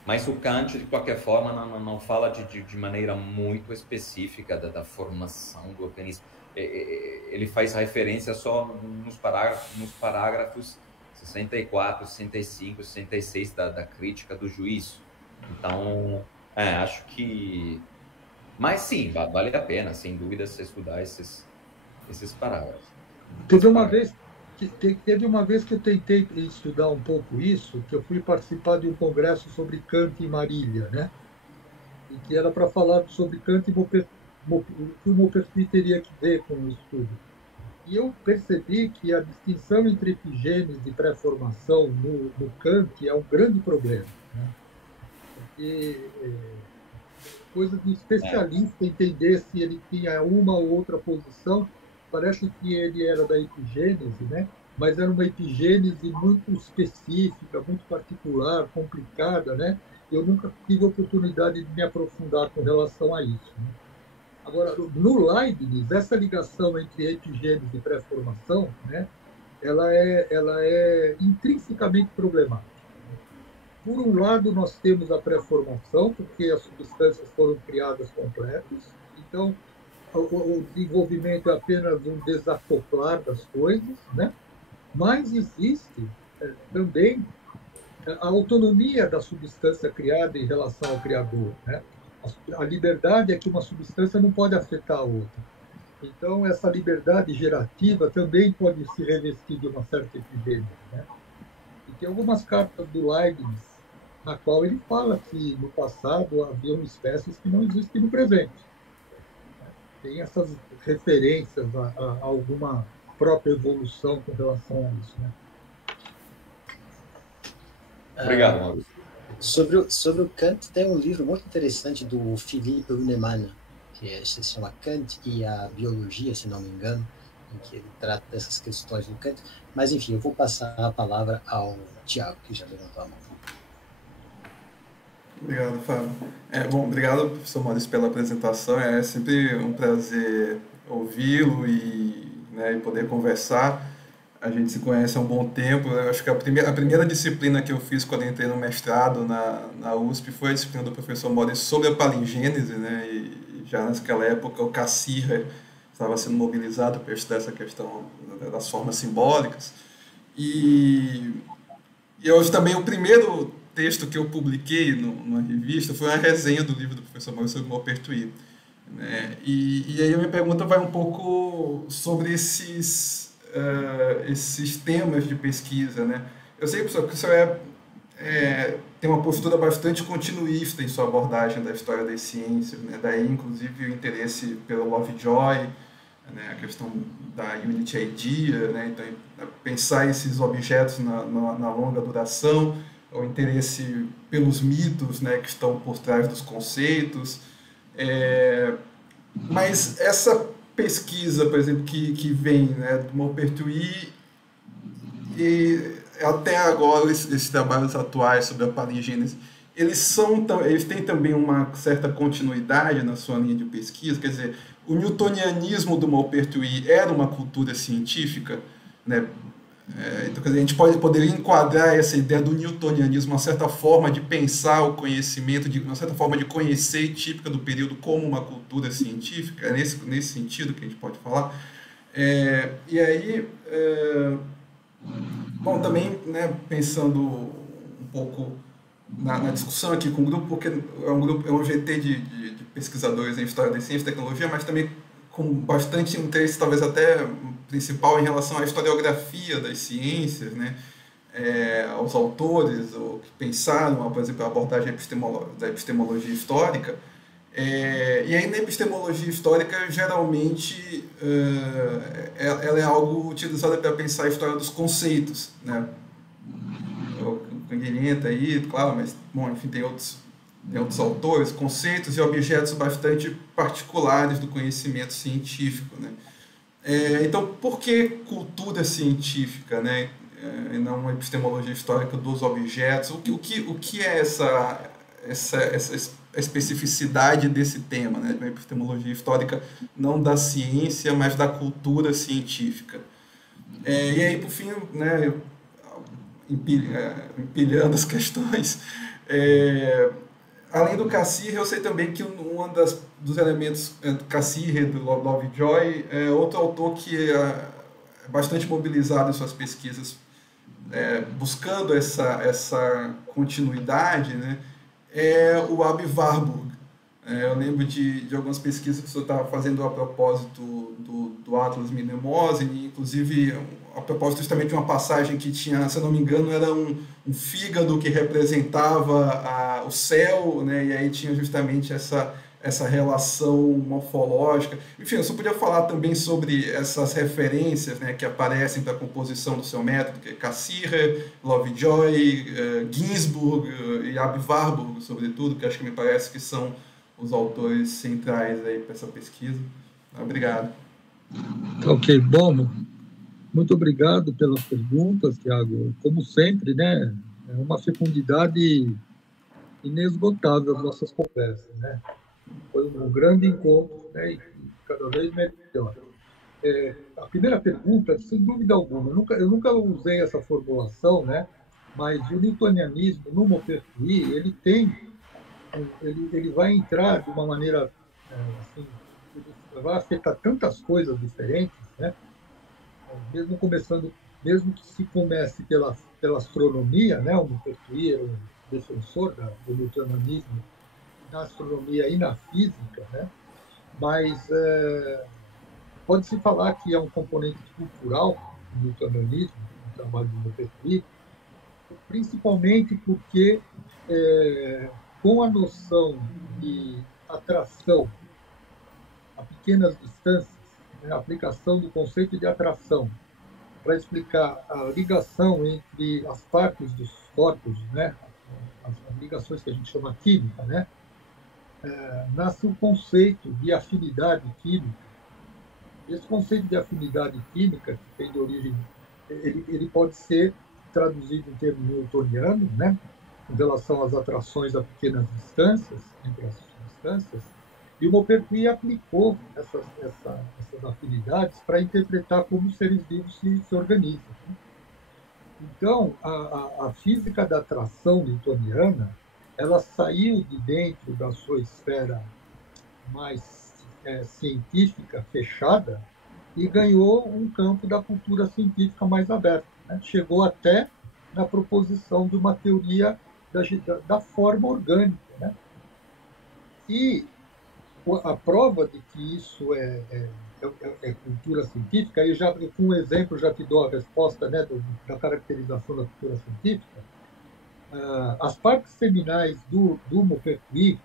Mas o Kant, de qualquer forma, não fala de maneira muito específica da formação do organismo. Ele faz referência só nos parágrafos 64, 65, 66 da crítica do juízo. Então, acho que... Mas sim, vale a pena, sem dúvida, se estudar esses parágrafos. Teve uma vez que eu tentei estudar um pouco isso, que eu fui participar de um congresso sobre Kant em Marília, né? E que era para falar sobre Kant e o que o Maupertuis teria que ver com o estudo. E eu percebi que a distinção entre epigênese e pré-formação no Kant é um grande problema, né? Porque coisa de especialista entender se ele tinha uma ou outra posição. Parece que ele era da epigênese, né? Mas era uma epigênese muito específica, muito particular, complicada, né? Eu nunca tive oportunidade de me aprofundar com relação a isso, né? Agora, no Leibniz, essa ligação entre epigênese e pré-formação, né, ela é intrinsecamente problemática. Por um lado, nós temos a pré-formação, porque as substâncias foram criadas completas, então o desenvolvimento é apenas um desacoplar das coisas, né? Mas existe também a autonomia da substância criada em relação ao criador, né? A liberdade é que uma substância não pode afetar a outra. Então, essa liberdade gerativa também pode se revestir de uma certa epigênese, né? E tem algumas cartas do Leibniz na qual ele fala que no passado haviam espécies que não existem no presente. Tem essas referências a alguma própria evolução com relação a isso, né? Obrigado, Maurício. Sobre o Kant, tem um livro muito interessante do Philippe Huneman, que se chama Kant e a Biologia, se não me engano, em que ele trata dessas questões do Kant. Mas, enfim, eu vou passar a palavra ao Tiago, que já levantou a mão. Obrigado, Fábio. Bom, obrigado, professor Maurício, pela apresentação. É sempre um prazer ouvi-lo e poder conversar. A gente se conhece há um bom tempo. Eu acho que a primeira disciplina que eu fiz quando entrei no mestrado na USP foi a disciplina do professor Maurício sobre a palingênese, né? E já naquela época o Cassirer estava sendo mobilizado para estudar essa questão das formas simbólicas. E hoje também o primeiro texto que eu publiquei numa revista foi uma resenha do livro do professor Maurício sobre Maupertuis, né? E aí a minha pergunta vai um pouco sobre esses temas de pesquisa, né? Eu sei, professor, que o senhor tem uma postura bastante continuista em sua abordagem da história das ciências, né? Daí, inclusive, o interesse pelo Lovejoy, né, a questão da Unity Idea, né, então, pensar esses objetos na longa duração, o interesse pelos mitos, né, que estão por trás dos conceitos. Mas essa pesquisa, por exemplo, que vem, né, do Maupertuis, e até agora esses trabalhos atuais sobre a paligênese, eles têm também uma certa continuidade na sua linha de pesquisa, quer dizer, o newtonianismo do Maupertuis era uma cultura científica, né? Então, quer dizer, a gente poderia enquadrar essa ideia do newtonianismo, uma certa forma de pensar o conhecimento, uma certa forma de conhecer típica do período como uma cultura científica, é nesse sentido que a gente pode falar. E aí, bom, também, né, pensando um pouco na discussão aqui com o grupo, porque é um GT de pesquisadores em História da Ciência e Tecnologia, mas também com bastante interesse, talvez até principal, em relação à historiografia das ciências, né? Aos autores que pensaram, por exemplo, a abordagem da epistemologia histórica. E aí, na epistemologia histórica, geralmente, ela é algo utilizado para pensar a história dos conceitos, né? O Canguilhenta aí, claro, mas, bom, enfim, tem outros autores, conceitos e objetos bastante particulares do conhecimento científico, né? Então, por que cultura científica, né? E não uma epistemologia histórica dos objetos? O que é essa especificidade desse tema, né? Uma epistemologia histórica não da ciência, mas da cultura científica. E aí, por fim, né, empilhando as questões, além do Cassirer, eu sei também que dos elementos do Cassirer, do Lovejoy, é outro autor que é bastante mobilizado em suas pesquisas, buscando essa continuidade, né, é o Aby Warburg. Eu lembro de algumas pesquisas que o senhor estava fazendo a propósito do Atlas Mnemosyne, inclusive a propósito justamente de uma passagem que tinha, se eu não me engano, era um fígado que representava o céu, né? E aí tinha justamente essa relação morfológica. Enfim, eu só podia falar também sobre essas referências, né, que aparecem para a composição do seu método, que é Cassirer, Lovejoy, Ginsburg e Aby Warburg, sobretudo, que acho que me parece que são os autores centrais aí para essa pesquisa. Obrigado. Ok, bom, muito obrigado pelas perguntas, Tiago. Como sempre, né, é uma fecundidade inesgotável as nossas conversas, né? Foi um grande encontro, né, e cada vez melhor. A primeira pergunta, sem dúvida alguma, eu nunca usei essa formulação, né, mas o newtonianismo, no Maupertuis, ele vai entrar de uma maneira, assim, vai afetar tantas coisas diferentes, né? Mesmo que se comece pela astronomia, né? O Maupertuis é o defensor do newtonianismo na astronomia e na física, né? Mas pode-se falar que é um componente cultural do newtonianismo, do trabalho do Maupertuis, principalmente porque com a noção de atração a pequenas distâncias, né, a aplicação do conceito de atração para explicar a ligação entre as partes dos corpos, né, as ligações que a gente chama química, né, nasce o conceito de afinidade química. Esse conceito de afinidade química, que tem de origem, ele pode ser traduzido em termos newtonianos, né, em relação às atrações a pequenas distâncias, entre as distâncias, e o Maupertuis aplicou essas afinidades para interpretar como os seres vivos se organizam. Então, a física da atração newtoniana, ela saiu de dentro da sua esfera mais científica, fechada, e ganhou um campo da cultura científica mais aberto, né? Chegou até na proposição de uma teoria da forma orgânica, né? E a prova de que isso é cultura científica, com um exemplo já te dou a resposta, né, da caracterização da cultura científica. As partes seminais do Maupertuis,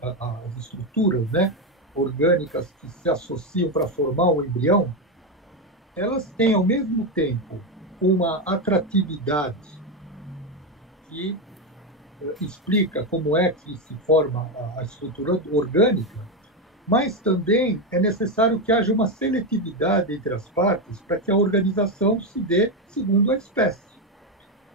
as estruturas, né, orgânicas que se associam para formar um embrião, elas têm, ao mesmo tempo, uma atratividade que explica como é que se forma a estrutura orgânica, mas também é necessário que haja uma seletividade entre as partes para que a organização se dê segundo a espécie.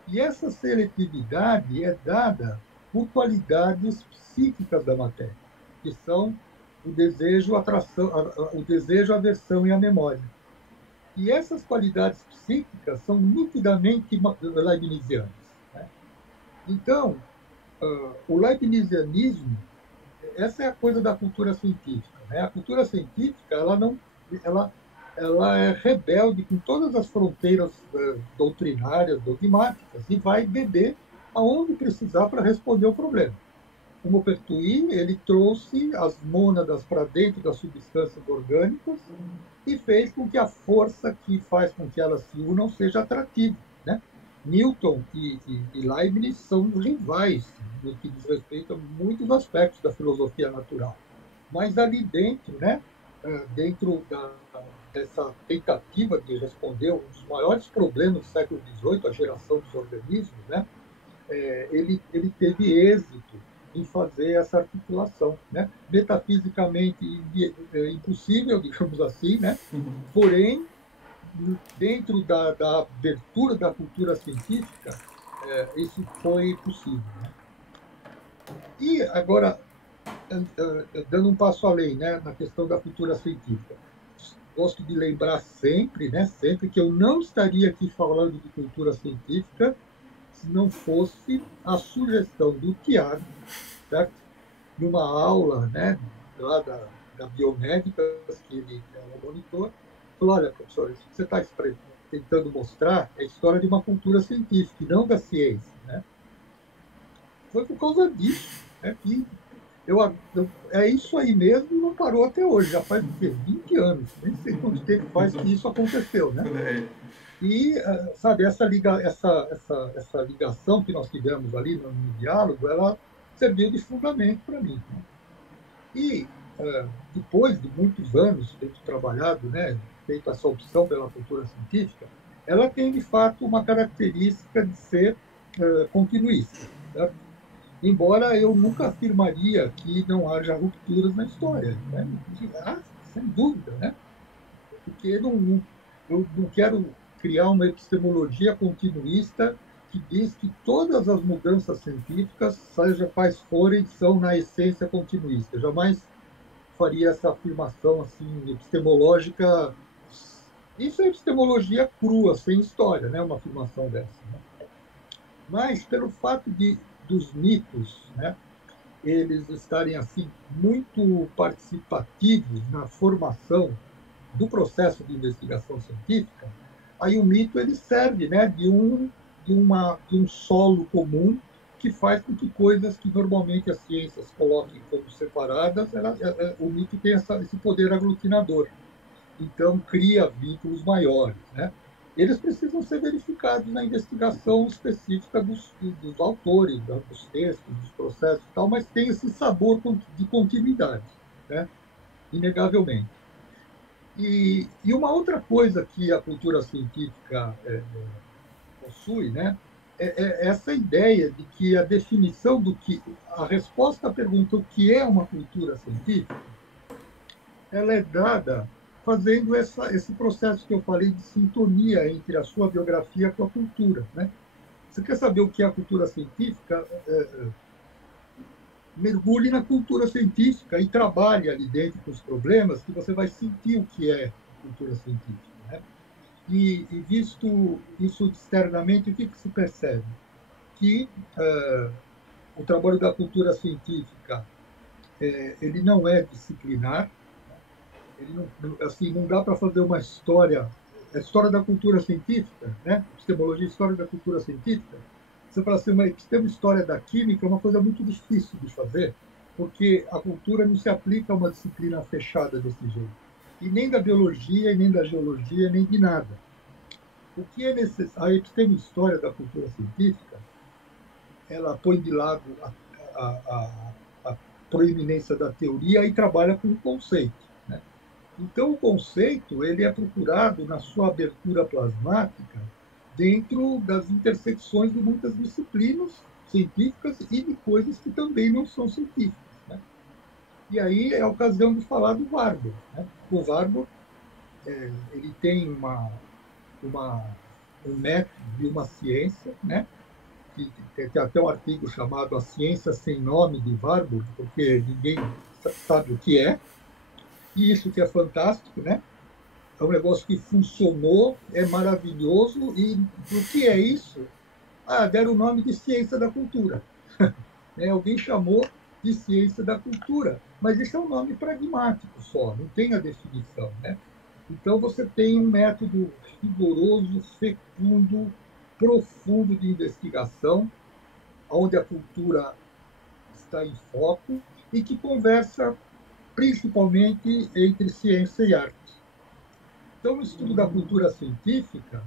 E essa seletividade é dada por qualidades psíquicas da matéria, que são o desejo, a atração, o desejo, a aversão e a memória. E essas qualidades psíquicas são nitidamente leibnizianas, né? Então, o leibnizianismo, essa é a coisa da cultura científica, né? A cultura científica, ela é rebelde com todas as fronteiras doutrinárias, dogmáticas, e vai beber aonde precisar para responder o problema. O Maupertuis, ele trouxe as mônadas para dentro das substâncias orgânicas e fez com que a força que faz com que elas se unam seja atrativa, né? Newton e Leibniz são rivais no que diz respeito a muitos aspectos da filosofia natural. Mas ali dentro, né, dentro dessa tentativa de responder um dos maiores problemas do século XVIII, a geração dos organismos, né, ele teve êxito em fazer essa articulação, né? Metafisicamente impossível, digamos assim, né? Porém, dentro da abertura da cultura científica, isso foi possível, né? E agora, dando um passo além, né, na questão da cultura científica, gosto de lembrar sempre, né, sempre que eu não estaria aqui falando de cultura científica se não fosse a sugestão do Tiago, certo? Numa aula, né, lá da biomédica, que ele é o monitor, falou: olha, professor, isso que você está tentando mostrar é a história de uma cultura científica, e não da ciência, né? Foi por causa disso, né, que é isso aí mesmo, e não parou até hoje, já faz 20 anos, nem sei quanto tempo faz que isso aconteceu, né? E, sabe, essa ligação que nós tivemos ali no diálogo, ela serviu de fundamento para mim, né? E, depois de muitos anos tendo trabalhado, né, feito essa opção pela cultura científica, ela tem, de fato, uma característica de ser continuista, certo? Embora eu nunca afirmaria que não haja rupturas na história, né? Sem dúvida, né? Porque eu não quero criar uma epistemologia continuista que diz que todas as mudanças científicas, seja quais forem, são na essência continuistas. Eu jamais faria essa afirmação assim epistemológica. Isso é epistemologia crua, sem história, né? Uma afirmação dessa, né? Mas pelo fato dos mitos, né, eles estarem assim muito participativos na formação do processo de investigação científica, aí o mito ele serve, né, de um solo comum que faz com que coisas que normalmente as ciências coloquem como separadas, o mito tem esse poder aglutinador. Então, cria vínculos maiores, né? Eles precisam ser verificados na investigação específica dos autores, dos textos, dos processos e tal, mas tem esse sabor de continuidade, né? Inegavelmente. E uma outra coisa que a cultura científica possui, né, é essa ideia de que a definição a resposta à pergunta o que é uma cultura científica, ela é dada fazendo esse processo que eu falei de sintonia entre a sua biografia com a cultura, né? Você quer saber o que é a cultura científica? Mergulhe na cultura científica e trabalhe ali dentro com os problemas que você vai sentir o que é cultura científica, né? E visto isso externamente, o que se percebe? Que o trabalho da cultura científica ele não é disciplinar, não dá para fazer uma história, a história da cultura científica, né? Epistemologia, história da cultura científica. Você fala assim, uma história da química é uma coisa muito difícil de fazer, porque a cultura não se aplica a uma disciplina fechada desse jeito. E nem da biologia, e nem da geologia, nem de nada. O que é necessário? A epistemologia da cultura científica, ela põe de lado a proeminência da teoria e trabalha com o conceito, né? Então, o conceito ele é procurado na sua abertura plasmática dentro das intersecções de muitas disciplinas científicas e de coisas que também não são científicas, né? E aí é a ocasião de falar do Warburg, né? O Warburg ele tem um método e uma ciência, né? Que tem até um artigo chamado A Ciência Sem Nome de Warburg, porque ninguém sabe o que é, e isso que é fantástico, né? É um negócio que funcionou, é maravilhoso, e o que é isso? Deram o nome de ciência da cultura. Alguém chamou de ciência da cultura, mas isso é um nome pragmático só, não tem a definição, né? Então você tem um método rigoroso, fecundo, profundo de investigação, onde a cultura está em foco e que conversa principalmente entre ciência e arte. Então, o estudo da cultura científica,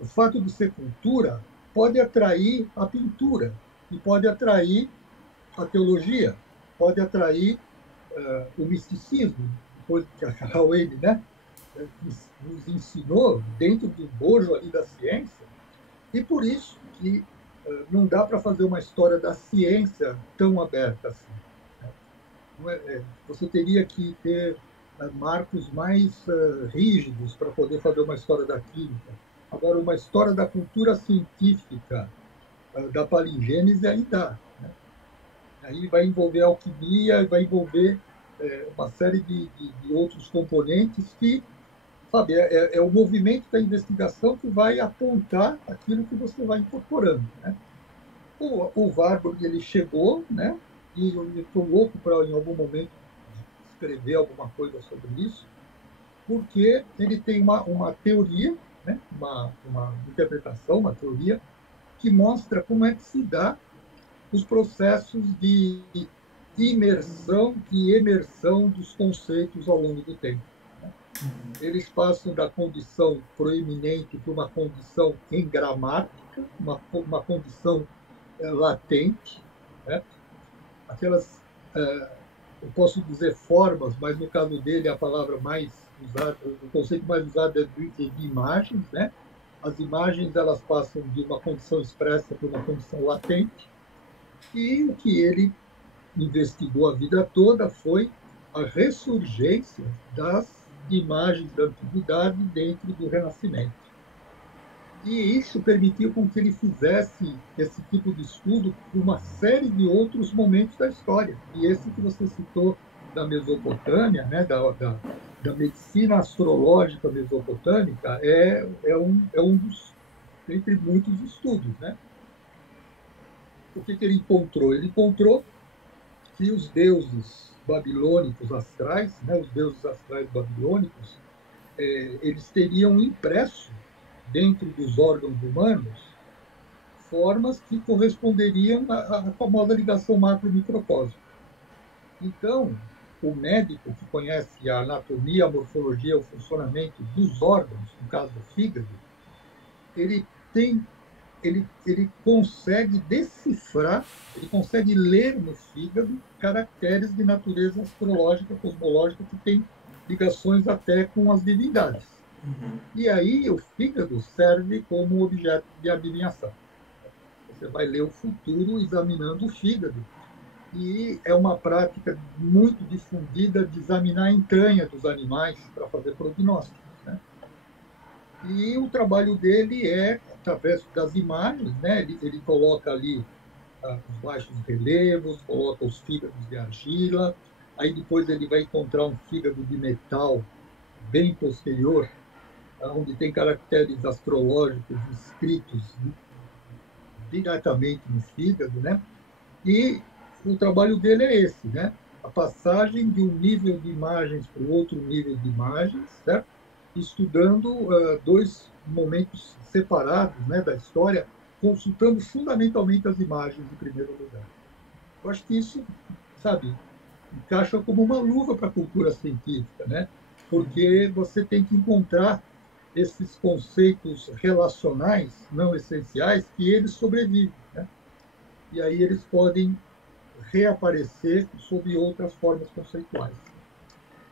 o fato de ser cultura, pode atrair a pintura, e pode atrair a teologia, pode atrair o misticismo, depois que a Hawley, né, nos ensinou dentro do bojo ali da ciência, e por isso que não dá para fazer uma história da ciência tão aberta assim. Você teria que ter marcos mais rígidos para poder fazer uma história da química. Agora, uma história da cultura científica, da palingênese, aí dá, né? Aí vai envolver alquimia, vai envolver uma série de outros componentes que, sabe, é o movimento da investigação que vai apontar aquilo que você vai incorporando, né? O Warburg, ele chegou, né? E eu estou louco para, em algum momento, escrever alguma coisa sobre isso, porque ele tem uma teoria, né? uma interpretação, uma teoria, que mostra como é que se dá os processos de imersão e emersão dos conceitos ao longo do tempo. Eles passam da condição proeminente para uma condição engramática, uma condição latente, né? Aquelas, eu posso dizer formas, mas no caso dele a palavra mais usada, o conceito mais usado é de imagens, né? As imagens elas passam de uma condição expressa para uma condição latente, e o que ele investigou a vida toda foi a ressurgência das imagens da antiguidade dentro do Renascimento. E isso permitiu com que ele fizesse esse tipo de estudo por uma série de outros momentos da história. E esse que você citou da Mesopotâmia, né, da medicina astrológica mesopotâmica, é um dos, entre muitos estudos, né? O que ele encontrou? Ele encontrou que os deuses babilônicos astrais, né, os deuses astrais babilônicos, eles teriam impresso dentro dos órgãos humanos formas que corresponderiam à famosa ligação macro-microcósmica. Então, o médico que conhece a anatomia, a morfologia, o funcionamento dos órgãos, no caso do fígado, ele consegue decifrar, ele consegue ler no fígado caracteres de natureza astrológica, cosmológica, que tem ligações até com as divindades. E aí o fígado serve como objeto de adivinhação. Você vai ler o futuro examinando o fígado. E é uma prática muito difundida de examinar a entranha dos animais para fazer prognósticos, né? E o trabalho dele é, através das imagens, né? Ele coloca ali os baixos relevos, coloca os fígados de argila, aí depois ele vai encontrar um fígado de metal bem posterior, onde tem caracteres astrológicos escritos diretamente no fígado, né? E o trabalho dele é esse, né? A passagem de um nível de imagens para o outro nível de imagens, certo? Estudando dois momentos separados, né, da história, consultando fundamentalmente as imagens em primeiro lugar. Eu acho que isso, sabe, encaixa como uma luva para a cultura científica, né? Porque você tem que encontrar esses conceitos relacionais, não essenciais, que eles sobrevivem, né? E aí eles podem reaparecer sob outras formas conceituais.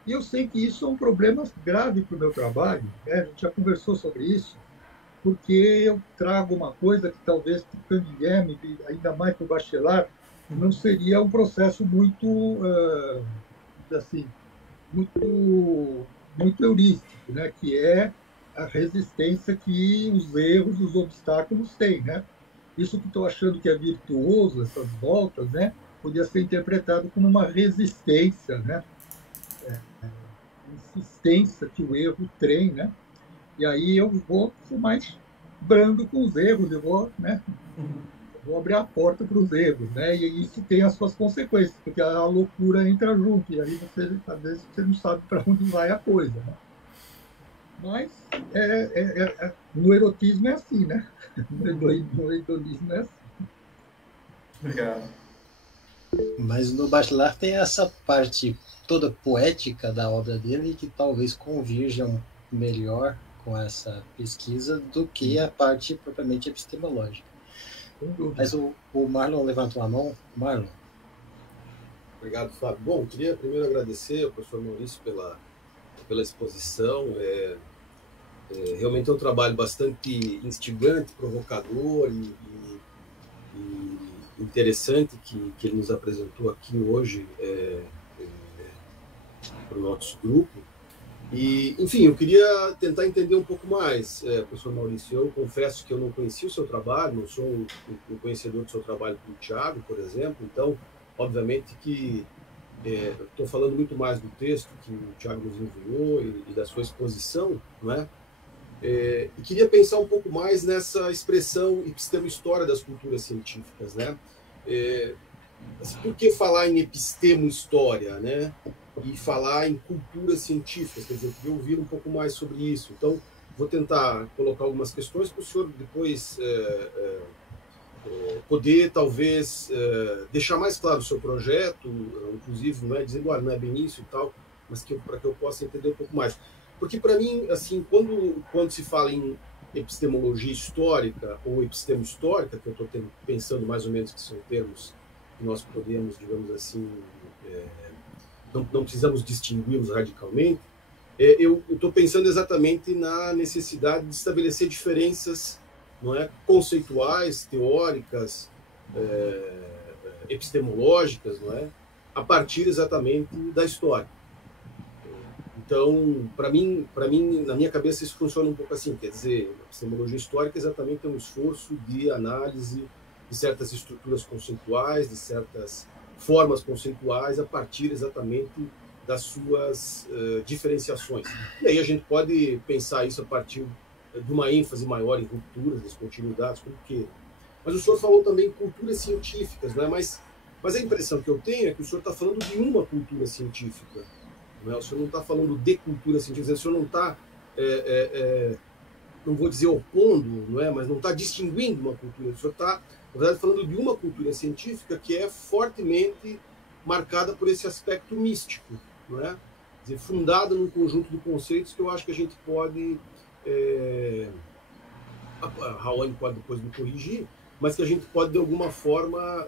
E eu sei que isso é um problema grave para o meu trabalho, né? A gente já conversou sobre isso, porque eu trago uma coisa que talvez para o Canguilherme, ainda mais para o Bachelard, não seria um processo muito, assim, muito heurístico, né? Que é a resistência que os erros, os obstáculos têm, né? Isso que estou achando que é virtuoso, essas voltas, né? Podia ser interpretado como uma resistência, né? Insistência que o erro tem, né? E aí eu vou ser mais brando com os erros, eu vou, né? Vou abrir a porta para os erros, né? E isso tem as suas consequências, porque a loucura entra junto, e aí você, às vezes, você não sabe para onde vai a coisa, né? Mas no erotismo é assim, né? No hedonismo é assim. Obrigado. Mas no Bachelard tem essa parte toda poética da obra dele que talvez convirjam melhor com essa pesquisa do que a parte propriamente epistemológica. Mas o Marlon levantou a mão. Marlon. Obrigado, Fábio. Bom, queria primeiro agradecer ao professor Maurício pela exposição. Realmente é um trabalho bastante instigante, provocador e interessante que ele nos apresentou aqui hoje para o nosso grupo. E, enfim, eu queria tentar entender um pouco mais, professor Maurício. Eu confesso que eu não conhecia o seu trabalho, não sou um conhecedor do seu trabalho como o Thiago, por exemplo, então, obviamente que estou falando muito mais do texto que o Thiago nos enviou e da sua exposição, não é? E queria pensar um pouco mais nessa expressão epistemo-história das culturas científicas, né? Por que falar em epistemo-história, né? E falar em culturas científicas? Quer dizer, eu queria ouvir um pouco mais sobre isso. Então, vou tentar colocar algumas questões para o senhor depois poder, talvez, deixar mais claro o seu projeto, inclusive, não é dizendo, não é bem isso e tal, mas para que eu possa entender um pouco mais. Porque, para mim, assim, quando se fala em epistemologia histórica ou epistemo histórica, que eu estou pensando mais ou menos que são termos que nós podemos, digamos assim, não precisamos distingui-los radicalmente, eu estou pensando exatamente na necessidade de estabelecer diferenças, não é, conceituais, teóricas, epistemológicas, não é, a partir exatamente da história. Então, para mim, na minha cabeça, isso funciona um pouco assim, quer dizer, a epistemologia histórica exatamente é um esforço de análise de certas estruturas conceituais, de certas formas conceituais, a partir exatamente das suas diferenciações. E aí a gente pode pensar isso a partir de uma ênfase maior em rupturas, descontinuidades, como que. Mas o senhor falou também culturas científicas, não é? Mas a impressão que eu tenho é que o senhor está falando de uma cultura científica. O senhor não está falando de cultura científica, o senhor não está, não vou dizer opondo, não é? Mas não está distinguindo uma cultura, o senhor está, na verdade, falando de uma cultura científica que é fortemente marcada por esse aspecto místico, não é? Quer dizer, fundada num conjunto de conceitos que eu acho que a gente pode, a Raoni pode depois me corrigir, mas que a gente pode, de alguma forma,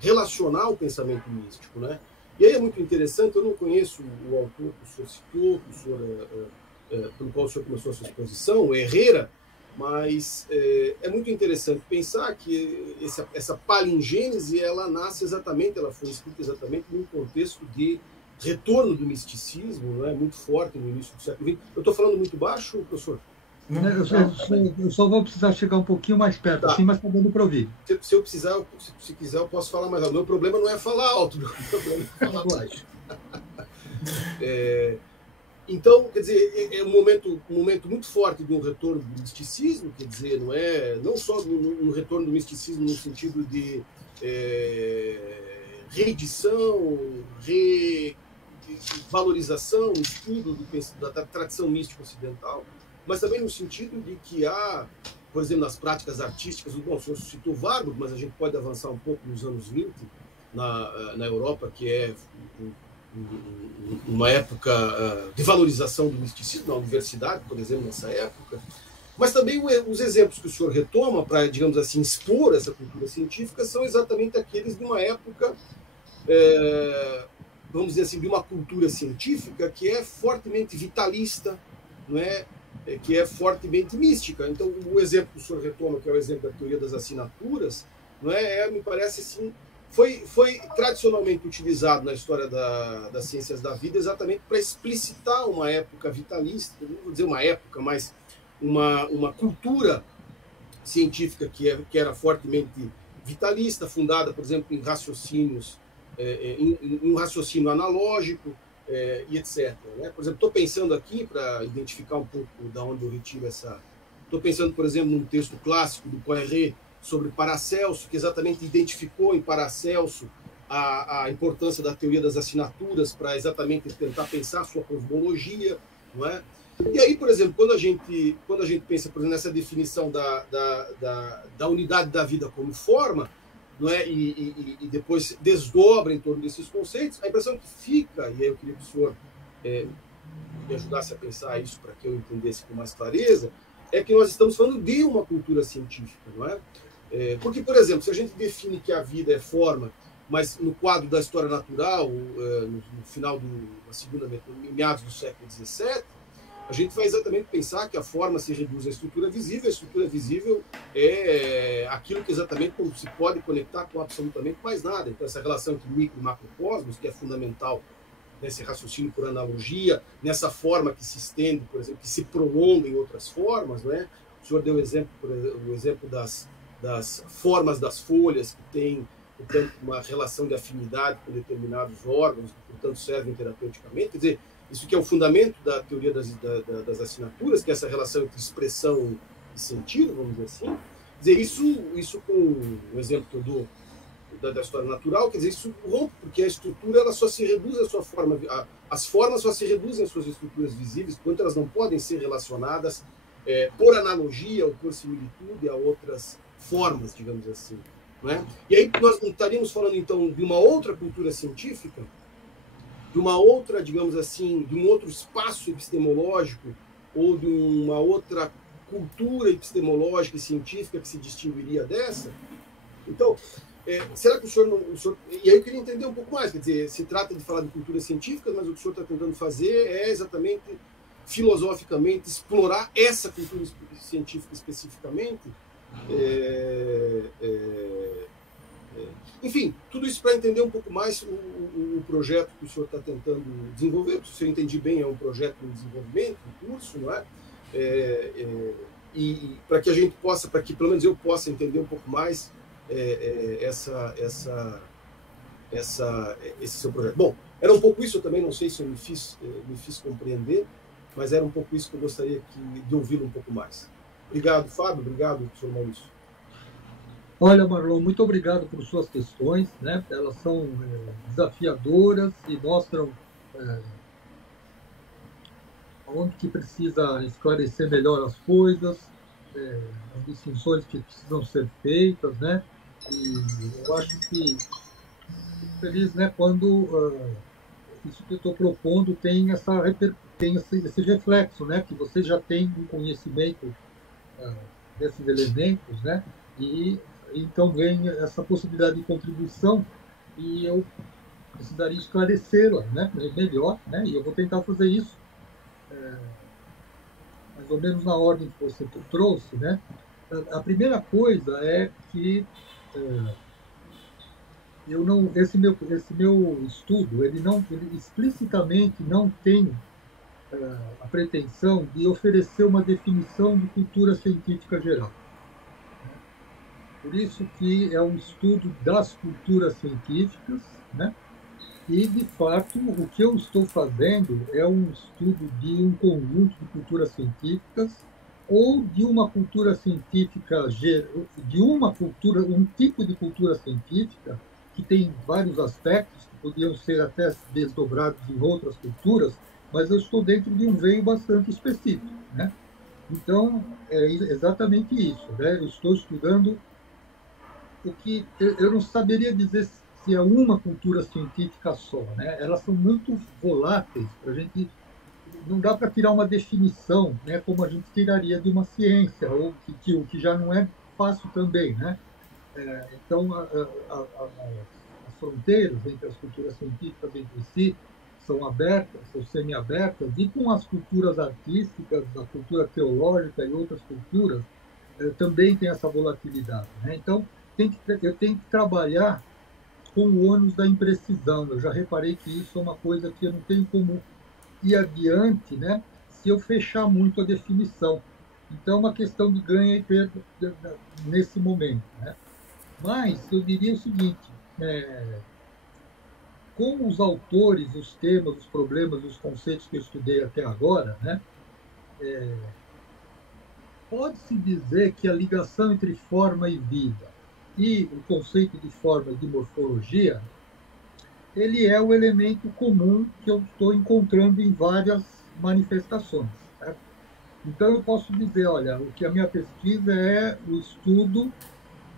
relacionar o pensamento místico, né? E aí é muito interessante, eu não conheço o autor que o senhor citou, pelo qual o senhor começou a sua exposição, o Herrera, mas é muito interessante pensar que essa palingênese, ela nasce exatamente, ela foi escrita exatamente num contexto de retorno do misticismo, não é, muito forte no início do século XX. Eu estou falando muito baixo, professor? Eu só vou precisar chegar um pouquinho mais perto, tá. Assim, mas está dando para ouvir. Se eu precisar, se quiser, eu posso falar mais alto. Meu problema não é falar alto, meu problema é falar baixo. Então, quer dizer, é um momento muito forte do retorno do misticismo, quer dizer, não só no retorno do misticismo no sentido de reedição, valorização, estudo da tradição mística ocidental, mas também no sentido de que há, por exemplo, nas práticas artísticas, bom, o senhor citou Warburg, mas a gente pode avançar um pouco nos anos 20, na Europa, que é uma época de valorização do misticismo, na universidade, por exemplo, nessa época, Mas também os exemplos que o senhor retoma para, digamos assim, expor essa cultura científica são exatamente aqueles de uma época, vamos dizer assim, de uma cultura científica que é fortemente vitalista, não é? Que é fortemente mística. Então, o exemplo que o senhor retoma, que é o exemplo da teoria das assinaturas, não é? Me parece assim, foi tradicionalmente utilizado na história das ciências da vida exatamente para explicitar uma época vitalista, não vou dizer uma época, mas uma cultura científica que era fortemente vitalista, fundada, por exemplo, em raciocínios, em um raciocínio analógico, e etc. Né? Por exemplo, estou pensando aqui, para identificar um pouco de onde eu retiro essa... Estou pensando, por exemplo, num texto clássico do Poiré sobre Paracelso, que exatamente identificou em Paracelso a importância da teoria das assinaturas para exatamente tentar pensar a sua cosmologia, não é? E aí, por exemplo, quando a gente pensa, por exemplo, nessa definição da unidade da vida como forma, não é? E depois desdobra em torno desses conceitos, a impressão que fica, e aí eu queria que o senhor me ajudasse a pensar isso para que eu entendesse com mais clareza, é que nós estamos falando de uma cultura científica, não é? Porque, por exemplo, se a gente define que a vida é forma, mas no quadro da história natural, no final da segunda metade, meados do século XVII, a gente vai exatamente pensar que a forma se reduz à estrutura visível. A estrutura visível é aquilo que exatamente não se pode conectar com absolutamente mais nada. Então, essa relação entre micro e macrocosmos, que é fundamental nesse raciocínio por analogia, nessa forma que se estende, por exemplo, que se prolonga em outras formas, não é? O senhor deu o exemplo das formas das folhas, que tem, portanto, uma relação de afinidade com determinados órgãos, que, portanto, servem terapeuticamente. Quer dizer, isso que é o fundamento da teoria das assinaturas, que é essa relação entre expressão e sentido, vamos dizer assim. Quer dizer, isso com o exemplo que eu dou da história natural, quer dizer, isso rompe, porque a estrutura ela só se reduz à sua forma, as formas só se reduzem às suas estruturas visíveis, portanto elas não podem ser relacionadas por analogia ou por similitude a outras formas, digamos assim. Não é? E aí nós não estaríamos falando, então, de uma outra cultura científica, de uma outra, digamos assim, de um outro espaço epistemológico ou de uma outra cultura epistemológica e científica que se distinguiria dessa? Então, será que o senhor... E aí eu queria entender um pouco mais, quer dizer, se trata de falar de cultura científica, mas o que o senhor está tentando fazer é exatamente, filosoficamente, explorar essa cultura científica especificamente. Enfim, tudo isso para entender um pouco mais o projeto que o senhor está tentando desenvolver. Se eu entendi bem, é um projeto de desenvolvimento, um curso, não é? E para que a gente possa, para que pelo menos eu possa entender um pouco mais esse seu projeto. Bom, era um pouco isso, eu também não sei se eu me fiz compreender, mas era um pouco isso que eu gostaria de ouvi-lo um pouco mais. Obrigado, Fábio. Obrigado, senhor Maurício. Olha, Marlon, muito obrigado por suas questões, né? Elas são desafiadoras e mostram onde que precisa esclarecer melhor as coisas, as distinções que precisam ser feitas, né? E eu acho que fico feliz, né, quando isso que eu estou propondo tem esse reflexo, né? Que você já tem um conhecimento desses elementos, né? E então vem essa possibilidade de contribuição e eu precisaria esclarecê-la, né, melhor, né? E eu vou tentar fazer isso mais ou menos na ordem que você trouxe, né? A primeira coisa é que esse meu estudo ele explicitamente não tem a pretensão de oferecer uma definição de cultura científica geral. Por isso que é um estudo das culturas científicas, né? E, de fato, o que eu estou fazendo é um estudo de um conjunto de culturas científicas ou de uma cultura científica, um tipo de cultura científica que tem vários aspectos que podiam ser até desdobrados em outras culturas, mas eu estou dentro de um veio bastante específico, né? Então, é exatamente isso, né? Eu estou estudando o que eu não saberia dizer se é uma cultura científica só, né? Elas são muito voláteis para a gente não dá para tirar uma definição, né, como a gente tiraria de uma ciência, ou que já não é fácil também, né? Então, as fronteiras entre as culturas científicas entre si são abertas, são semi-abertas, e com as culturas artísticas, a cultura teológica e outras culturas, também tem essa volatilidade, né? Então, eu tenho que trabalhar com o ônus da imprecisão. Eu já reparei que isso é uma coisa que eu não tenho como ir adiante, né, se eu fechar muito a definição. Então, é uma questão de ganho e perda nesse momento, né? Mas eu diria o seguinte, com os autores, os temas, os problemas, os conceitos que eu estudei até agora, né, pode-se dizer que a ligação entre forma e vida e o conceito de forma e de morfologia, ele é o elemento comum que eu estou encontrando em várias manifestações. Certo? Então, eu posso dizer, olha, o que a minha pesquisa é o estudo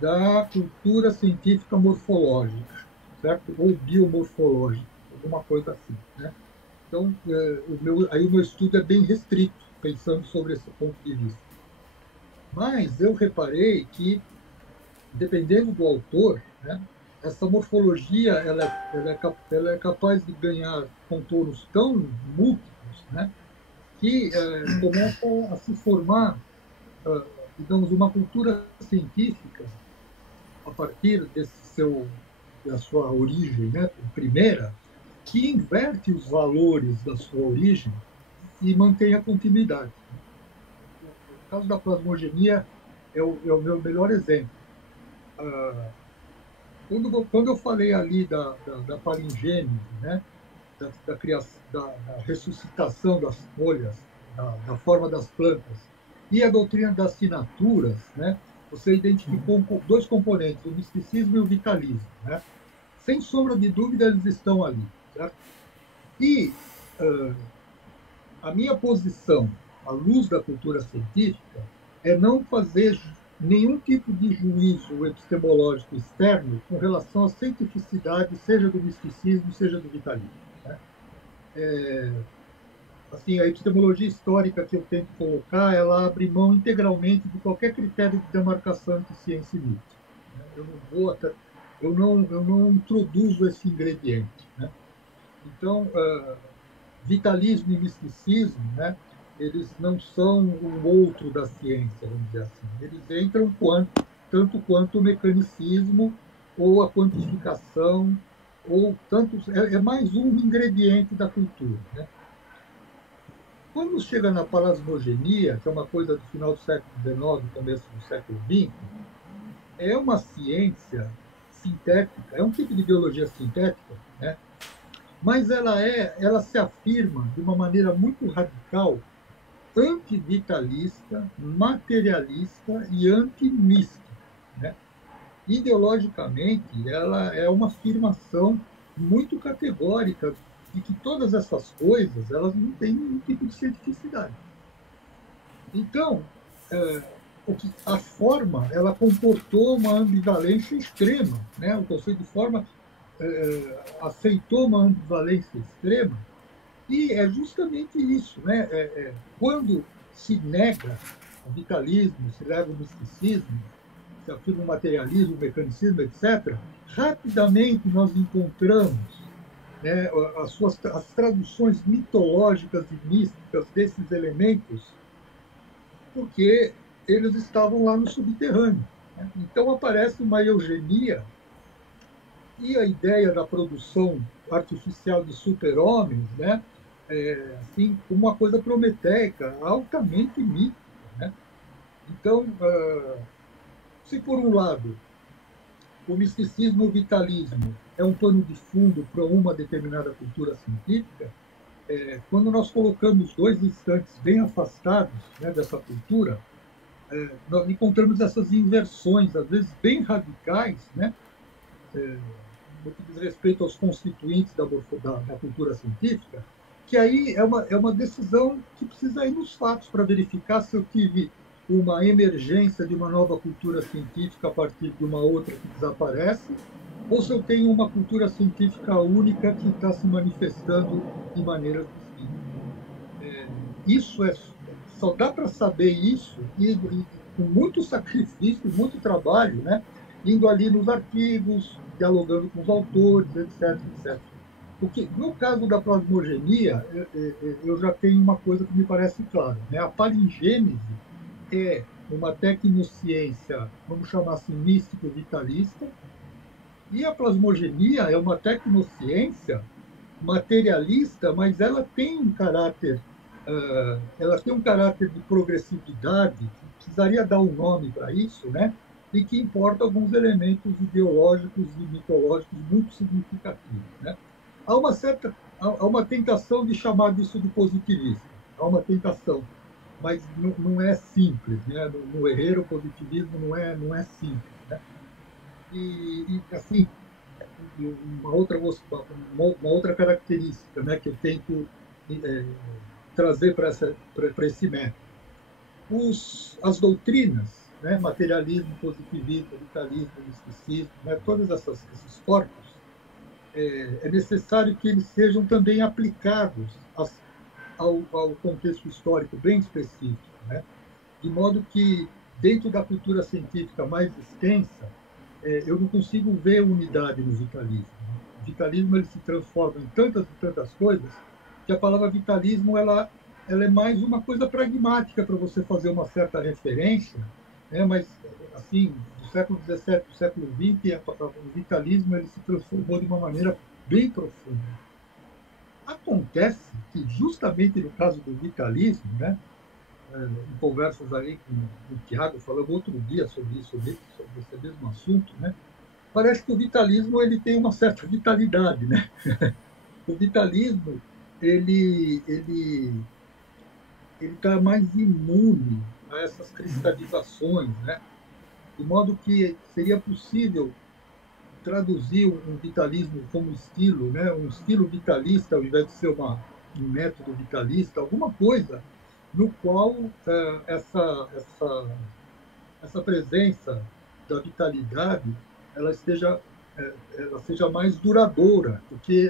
da cultura científica morfológica, certo? Ou biomorfológica, alguma coisa assim, né? Então, aí o meu estudo é bem restrito, pensando sobre esse ponto de vista. Mas eu reparei que, dependendo do autor, né, essa morfologia ela é capaz de ganhar contornos tão múltiplos, né, que começa a se formar, digamos, uma cultura científica a partir da sua origem, né, primeira, que inverte os valores da sua origem e mantém a continuidade. O caso da plasmogenia é o meu melhor exemplo. Quando eu falei ali da palingênese, né, da criação, da ressuscitação das folhas, da forma das plantas, e a doutrina das assinaturas, né, você identificou dois componentes, o misticismo e o vitalismo, né? Sem sombra de dúvida, eles estão ali. Certo? E a minha posição, à luz da cultura científica, é não fazer nenhum tipo de juízo epistemológico externo com relação à cientificidade, seja do misticismo, seja do vitalismo. Né? Assim, a epistemologia histórica que eu tento colocar, ela abre mão integralmente de qualquer critério de demarcação entre ciência e mito. Eu não introduzo esse ingrediente. Né? Então, vitalismo e misticismo, né, eles não são o outro da ciência, vamos dizer assim. Eles entram tanto quanto o mecanicismo ou a quantificação, ou tanto é mais um ingrediente da cultura. Né? Quando chega na plasmogenia, que é uma coisa do final do século XIX, começo do século XX, é uma ciência sintética, é um tipo de biologia sintética, né? Mas ela se afirma de uma maneira muito radical, antivitalista, materialista e antimística. Né? Ideologicamente, ela é uma afirmação muito categórica de que todas essas coisas elas não têm nenhum tipo de cientificidade. Então, a forma ela comportou uma ambivalência extrema. Né? O conceito de forma aceitou uma ambivalência extrema, e é justamente isso. Né? Quando se nega o vitalismo, se nega o misticismo, se afirma o materialismo, o mecanicismo, etc., rapidamente nós encontramos, né, as traduções mitológicas e místicas desses elementos, porque eles estavam lá no subterrâneo. Né? Então aparece uma eugenia e a ideia da produção artificial de super-homens, né, assim, uma coisa prometeica, altamente mítica. Né? Então, se por um lado o misticismo e o vitalismo é um pano de fundo para uma determinada cultura científica, quando nós colocamos dois instantes bem afastados, né, dessa cultura, nós encontramos essas inversões, às vezes bem radicais, né, no que diz respeito aos constituintes da cultura científica, que aí é uma decisão que precisa ir nos fatos para verificar se eu tive uma emergência de uma nova cultura científica a partir de uma outra que desaparece, ou se eu tenho uma cultura científica única que está se manifestando de maneiras distintas. isso só dá para saber isso e com muito sacrifício, muito trabalho, né? Indo ali nos arquivos, dialogando com os autores, etc, etc. Porque, no caso da plasmogenia, eu já tenho uma coisa que me parece clara, né? A palingênese é uma tecnociência, vamos chamar assim, místico-vitalista, e a plasmogenia é uma tecnociência materialista, mas ela tem um caráter de progressividade, que precisaria dar um nome para isso, né? E que importa alguns elementos ideológicos e mitológicos muito significativos, né? Há uma tentação de chamar disso de positivismo, há uma tentação, mas não é simples, né? No Herrera, o positivismo não é simples, né? E assim, uma outra característica, né, que eu tento trazer para esse método. As doutrinas, né, materialismo, positivismo, vitalismo, misticismo, né, todos esses corpos, é necessário que eles sejam também aplicados ao contexto histórico bem específico, né, de modo que, dentro da cultura científica mais extensa, eu não consigo ver unidade no vitalismo. O vitalismo ele se transforma em tantas e tantas coisas que a palavra vitalismo ela é mais uma coisa pragmática para você fazer uma certa referência, né? Mas assim, do século XVII para o século XX, o vitalismo ele se transformou de uma maneira bem profunda. Acontece que, justamente no caso do vitalismo, né, em conversas aí com o Tiago, falamos outro dia sobre isso, sobre esse mesmo assunto, né, parece que o vitalismo ele tem uma certa vitalidade, né? O vitalismo ele está mais imune a essas cristalizações, né? De modo que seria possível traduzir um vitalismo como estilo, né? Um estilo vitalista, ao invés de ser um método vitalista, alguma coisa no qual essa presença da vitalidade ela seja mais duradoura do que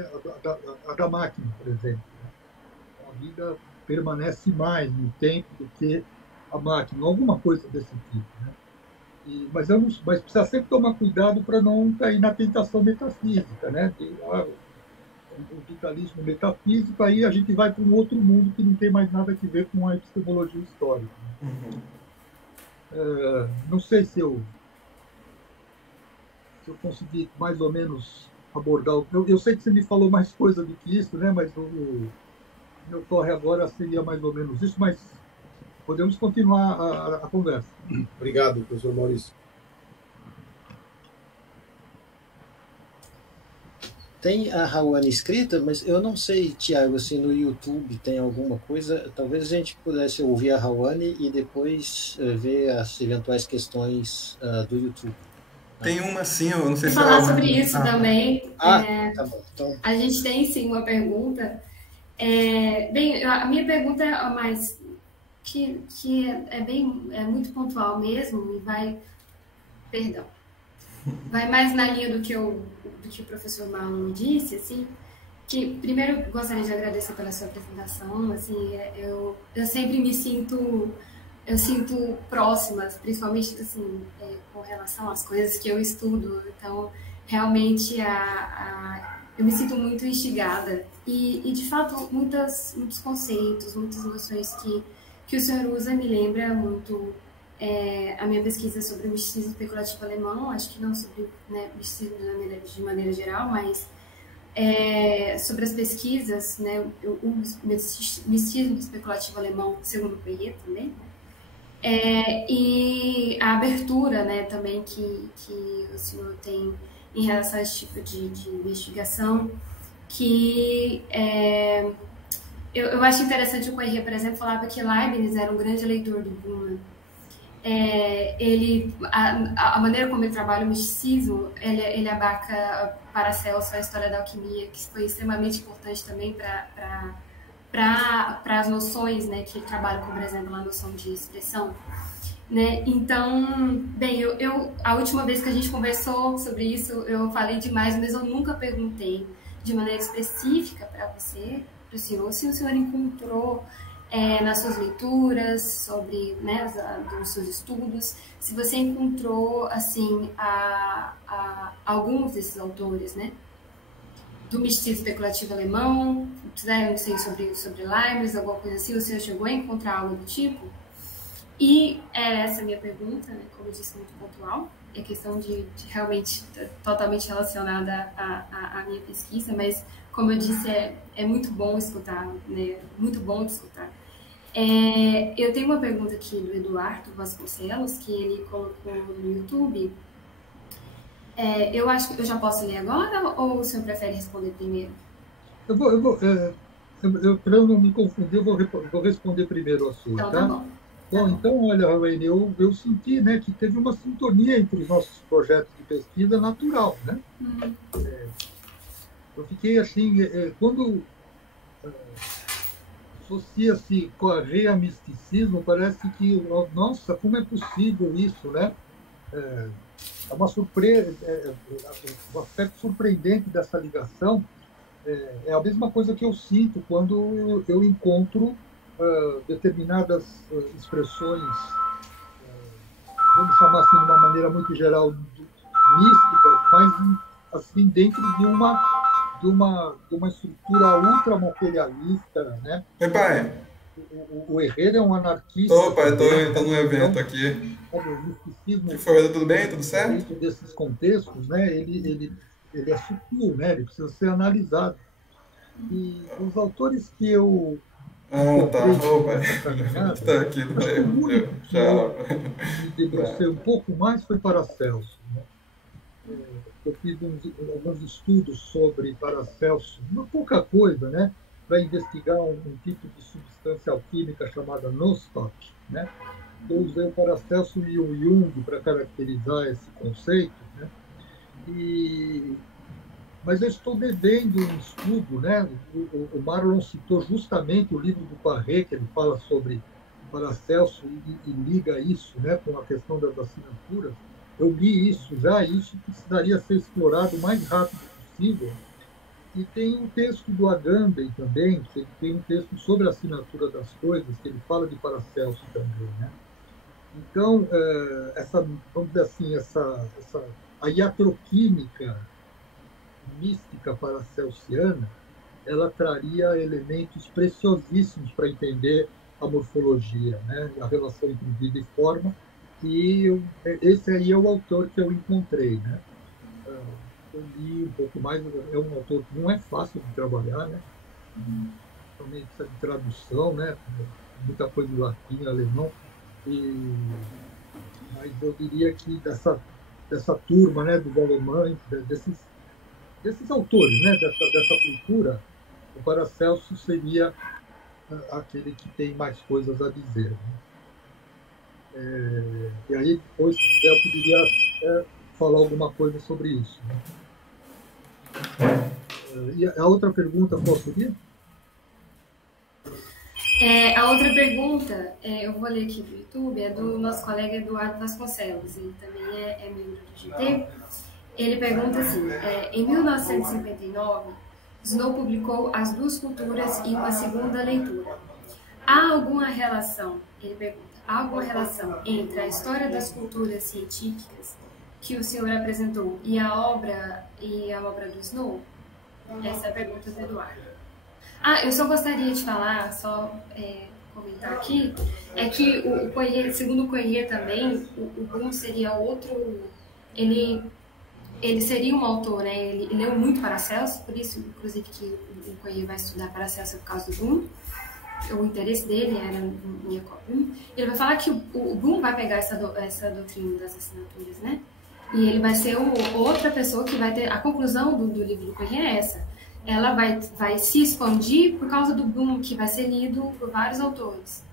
a da máquina, por exemplo. A vida permanece mais no tempo do que a máquina, alguma coisa desse tipo, né? Mas precisa sempre tomar cuidado para não cair na tentação metafísica, né? O vitalismo metafísico, aí a gente vai para um outro mundo que não tem mais nada a ver com a epistemologia histórica. Não sei se eu consegui mais ou menos abordar. Eu sei que você me falou mais coisa do que isso, né? Mas o meu corre agora seria mais ou menos isso, mas podemos continuar a conversa. Obrigado, professor Maurício. Tem a Rawane escrita, mas eu não sei, Tiago, se no YouTube tem alguma coisa. Talvez a gente pudesse ouvir a Rawane e depois ver as eventuais questões do YouTube. Tem uma sim, eu não sei se falar sobre isso também. Tá bom. Então... A gente tem sim uma pergunta. Bem, a minha pergunta é mais que é muito pontual mesmo e vai mais na linha do que o professor Marlon disse, assim, que primeiro gostaria de agradecer pela sua apresentação, assim, eu sempre me sinto próxima, principalmente assim, com relação às coisas que eu estudo, então realmente eu me sinto muito instigada e de fato muitos conceitos, muitas noções que o senhor usa me lembra muito a minha pesquisa sobre o misticismo especulativo alemão, acho que não sobre, né, misticismo de maneira geral, mas sobre as pesquisas, né, o misticismo especulativo alemão, segundo Coelho também, e a abertura, né, também que o senhor tem em relação a esse tipo de investigação, que eu acho interessante. O Coelho, por exemplo, falava que Leibniz era um grande leitor do Buhmann. A maneira como ele trabalha o misticismo, ele abarca Paracelso, a história da alquimia, que foi extremamente importante também para as noções, né, que ele trabalha, como, por exemplo, a noção de expressão. Né? Então, bem, a última vez que a gente conversou sobre isso, eu falei demais, mas eu nunca perguntei de maneira específica para você, para o senhor, se o senhor encontrou nas suas leituras, sobre, né, dos seus estudos, se você encontrou, assim, alguns desses autores, né, do misticismo especulativo alemão, não sei, sobre Leibniz, alguma coisa assim, o senhor chegou a encontrar algo do tipo? E essa é a minha pergunta, né, como eu disse, muito pontual, é questão de realmente totalmente relacionada à minha pesquisa, mas, como eu disse, é muito bom escutar, né, muito bom de escutar. Eu tenho uma pergunta aqui do Eduardo Vasconcelos, que ele colocou no YouTube. Eu acho que eu já posso ler agora, ou o senhor prefere responder primeiro? Para eu não me confundir, eu vou responder primeiro a sua, então, tá bom. Bom, então, olha, Raine, eu senti, né, que teve uma sintonia entre os nossos projetos de pesquisa natural, né? Eu fiquei assim, quando associa-se correia a misticismo, parece que, nossa, como é possível isso, né? É uma surpresa, o aspecto surpreendente dessa ligação é a mesma coisa que eu sinto quando eu encontro determinadas expressões, vamos chamar assim de uma maneira muito geral, mística, mas assim dentro de uma estrutura ultramaterialista, né? Oi, pai. O Herrera é um anarquista. Tô, pai, tô num evento aqui. O misticismo, que foi? Tudo bem? Tudo certo? Dentro desses contextos, né? Ele é sutil, né? Ele precisa ser analisado. E os autores que eu tá. Pai. Tá aqui, tchau. Me debrucei um pouco mais foi Paracelso, né? Eu fiz alguns estudos sobre Paracelso, uma pouca coisa, né, para investigar um tipo de substância alquímica chamada Nostoc, né? Eu usei o Paracelso e o Jung para caracterizar esse conceito, né? Mas eu estou devendo um estudo, né? O Marlon citou justamente o livro do Parré, que ele fala sobre Paracelso e liga isso, né, com a questão das assinaturas. Eu li isso precisaria ser explorado o mais rápido possível. E tem um texto do Agamben também, que tem um texto sobre a assinatura das coisas, que ele fala de Paracelso também, né? Então, vamos dizer assim, a iatroquímica mística paracelsiana, ela traria elementos preciosíssimos para entender a morfologia, né? A relação entre vida e forma. E esse aí é o autor que eu encontrei, né? Eu li um pouco mais, é um autor que não é fácil de trabalhar, né? Também precisa de tradução, né? Muita coisa em latim, alemão. Mas eu diria que dessa turma, né, dos alemães, desses autores, né, dessa cultura, o Paracelso seria aquele que tem mais coisas a dizer, né? E aí, depois, eu poderia falar alguma coisa sobre isso, né? E a outra pergunta, qual seria? A outra pergunta, eu vou ler aqui do YouTube, é do nosso colega Eduardo Vasconcelos, ele também é membro do GT. Ele pergunta assim, em 1959, Snow publicou As Duas Culturas e uma segunda leitura. Há alguma relação, ele pergunta, há alguma relação entre a história das culturas científicas que o senhor apresentou e a obra do Snow? Essa é a pergunta do Eduardo. Eu só gostaria de falar, comentar aqui, é que o Coyer, segundo o Coyer também, o Boom seria outro, ele seria um autor, né? Ele leu muito Paracelso, por isso, inclusive, que o Coyer vai estudar Paracelso por causa do Boom. O interesse dele era em Jacob. Ele vai falar que o Boom vai pegar essa doutrina das assinaturas, né? E ele vai ser outra pessoa que vai ter... A conclusão do livro do Coyer é essa. Ela vai se expandir por causa do Boom, que vai ser lido por vários autores.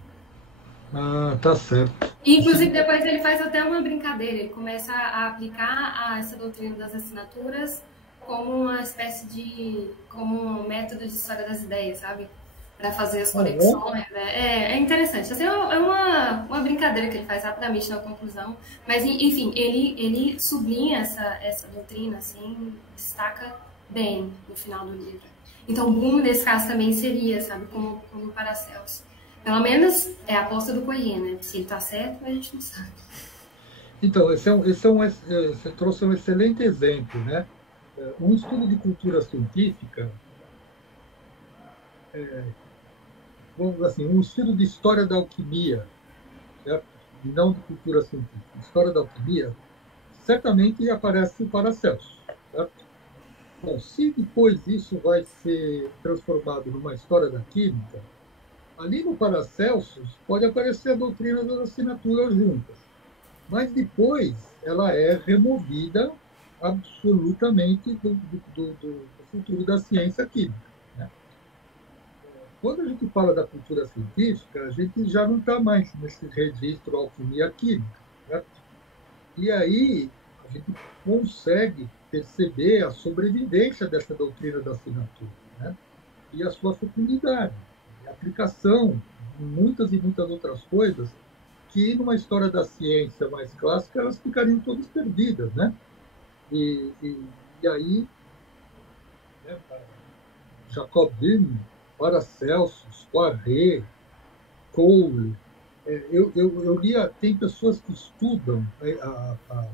Tá certo. Inclusive, depois ele faz até uma brincadeira. Ele começa a aplicar essa doutrina das assinaturas como uma espécie de... como um método de história das ideias, sabe? Para fazer as conexões, né? É interessante. Assim, é uma brincadeira que ele faz rapidamente na conclusão. Mas, enfim, ele sublinha essa doutrina, assim, destaca bem no final do livro. Então, Boom, nesse caso, também seria, sabe, como Paracelso. Pelo menos é a aposta do Cohen, né? Se ele está certo, a gente não sabe. Então, você trouxe um excelente exemplo, né? Um estudo de cultura científica, vamos dizer assim, um estudo de história da alquimia, certo? E não de cultura científica, história da alquimia, certamente aparece o Paracelso, certo? Bom, se depois isso vai ser transformado numa história da química, ali no Paracelsus pode aparecer a doutrina das assinaturas juntas, mas depois ela é removida absolutamente do futuro da ciência química, né? Quando a gente fala da cultura científica, a gente já não está mais nesse registro alquimia química, certo? E aí a gente consegue perceber a sobrevivência dessa doutrina da assinatura, né? E a sua fecundidade, a aplicação em muitas e muitas outras coisas que, numa história da ciência mais clássica, elas ficariam todas perdidas, né? E aí, né, Jacob Böhme, Paracelsus, Poiré, Cole, eu lia, tem pessoas que estudam a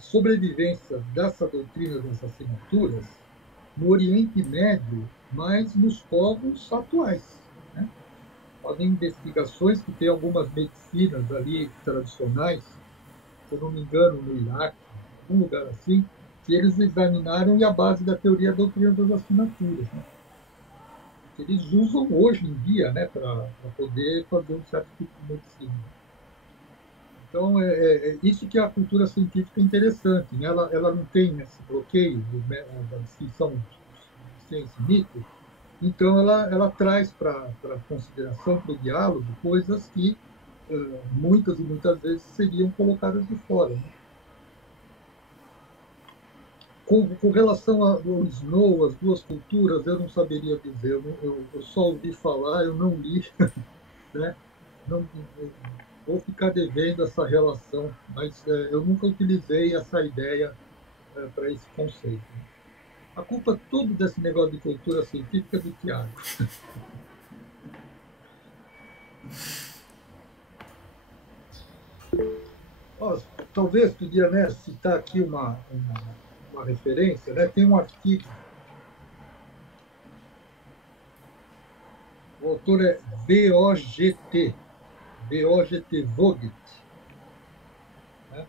sobrevivência dessa doutrina das assinaturas no Oriente Médio, mas nos povos atuais, né? Fazem investigações que tem algumas medicinas ali tradicionais, se eu não me engano, no Iraque, um lugar assim, que eles examinaram e a base da teoria da doutrina das assinaturas, né? Que eles usam hoje em dia, né, para poder fazer um certo tipo de medicina. Então, é isso que a cultura científica é interessante, né? Ela não tem esse bloqueio da distinção de ciência e mito, então ela traz para a consideração, para o diálogo, coisas que muitas e muitas vezes seriam colocadas de fora, né? Com relação ao Snow, as duas culturas, eu não saberia dizer, eu só ouvi falar, eu não li, né? Não, vou ficar devendo essa relação, mas eu nunca utilizei essa ideia para esse conceito. A culpa toda desse negócio de cultura científica é do Tiago. Talvez podia, né, citar aqui uma referência, né? Tem um artigo, o autor é VOGT Vogt, né?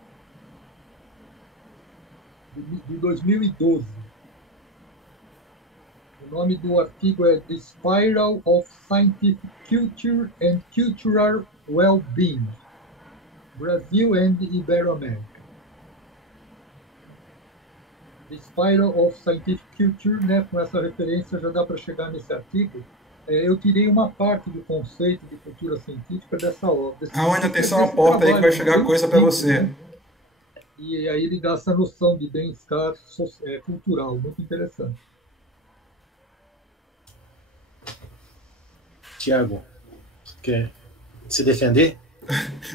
De 2012. O nome do artigo é The Spiral of Scientific Culture and Cultural Well-Being, Brasil and Ibero-América. The Spiral of Scientific Culture, né? Com essa referência já dá para chegar nesse artigo. Eu tirei uma parte do conceito de cultura científica dessa obra. Aonde atenção à porta aí que vai chegar coisa para você. E aí ele dá essa noção de bem-estar cultural, muito interessante. Tiago, quer se defender?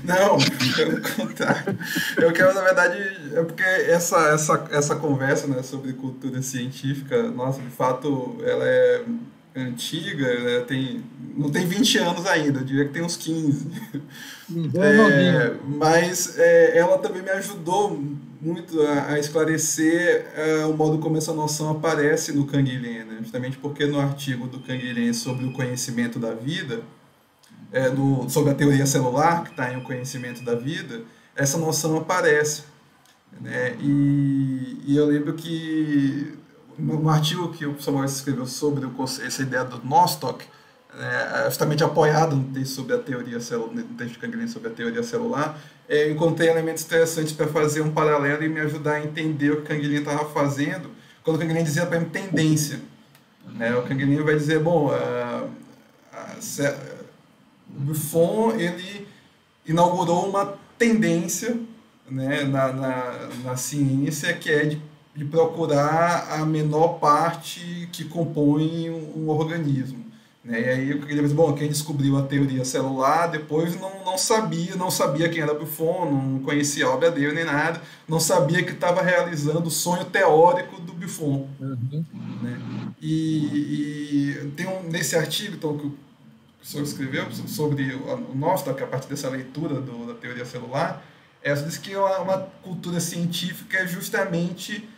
Não, pelo contrário. Eu quero, na verdade, é porque essa conversa, né, sobre cultura científica, nossa, de fato, ela é antiga, né, não tem 20 anos ainda, eu diria que tem uns 15. Mas ela também me ajudou muito a esclarecer o modo como essa noção aparece no Canguilhem, né? Justamente porque no artigo do Canguilhem sobre o conhecimento da vida, sobre a teoria celular, que está em O Conhecimento da Vida, essa noção aparece, né? E eu lembro que no artigo que o professor Maurício escreveu sobre essa ideia do Nostoc, justamente apoiado no texto sobre a teoria celular, no texto de Canguilhem sobre a teoria celular, eu encontrei elementos interessantes para fazer um paralelo e me ajudar a entender o que Canguilhem estava fazendo, quando o Canguilhem dizia para mim tendência, né? O Canguilhem vai dizer, bom, Buffon, ele inaugurou uma tendência, né, na ciência, que é de procurar a menor parte que compõe um organismo, né? E aí ele diz, bom, quem descobriu a teoria celular depois não sabia quem era Buffon, não conhecia a obra dele nem nada, não sabia que estava realizando o sonho teórico do Buffon. Né? E tem nesse artigo então, que o senhor escreveu sobre o nosso, que a partir dessa leitura da teoria celular, diz que uma cultura científica é justamente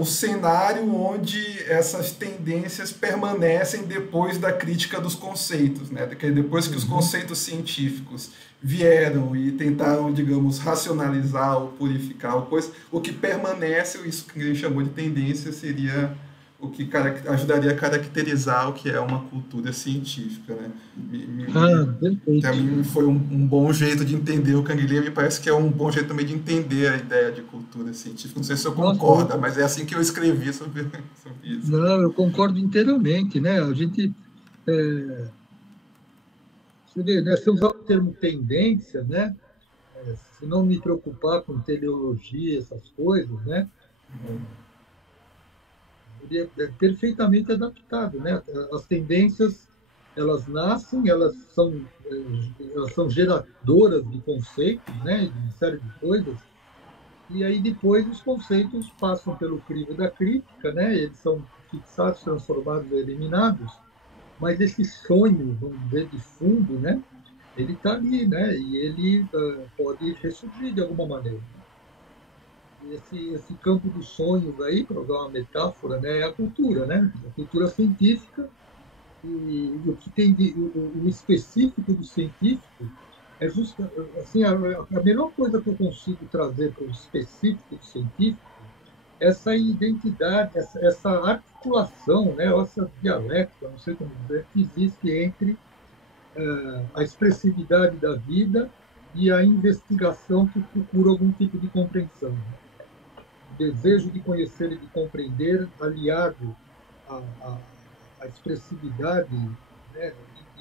o cenário onde essas tendências permanecem depois da crítica dos conceitos, né? Depois que os conceitos científicos vieram e tentaram, digamos, racionalizar ou purificar o que permanece, isso que a gente chamou de tendência, seria o que ajudaria a caracterizar o que é uma cultura científica, né? Para mim foi um bom jeito de entender o Canguilhem, me parece que é um bom jeito também de entender a ideia de cultura científica. Não sei se eu concordo, mas é assim que eu escrevi sobre isso. Não, eu concordo inteiramente, né? A gente você vê, né? Se eu usar o termo tendência, né? Se não me preocupar com teleologia, essas coisas, né? Ele é perfeitamente adaptado, né? As tendências, elas nascem, elas são geradoras de conceitos, né? De uma série de coisas, e aí depois os conceitos passam pelo crivo da crítica, né? Eles são fixados, transformados, eliminados, mas esse sonho, vamos dizer, de fundo, né? Ele está ali, né? E ele pode ressurgir de alguma maneira. Esse campo dos sonhos aí, para usar uma metáfora, né, é a cultura, né? A cultura científica, e o que tem o específico do científico é justo assim, a melhor coisa que eu consigo trazer para o específico do científico, essa identidade, essa articulação, né, essa dialética, não sei como dizer, que existe entre a expressividade da vida e a investigação que procura algum tipo de compreensão. Desejo de conhecer e de compreender, aliado à expressividade, né,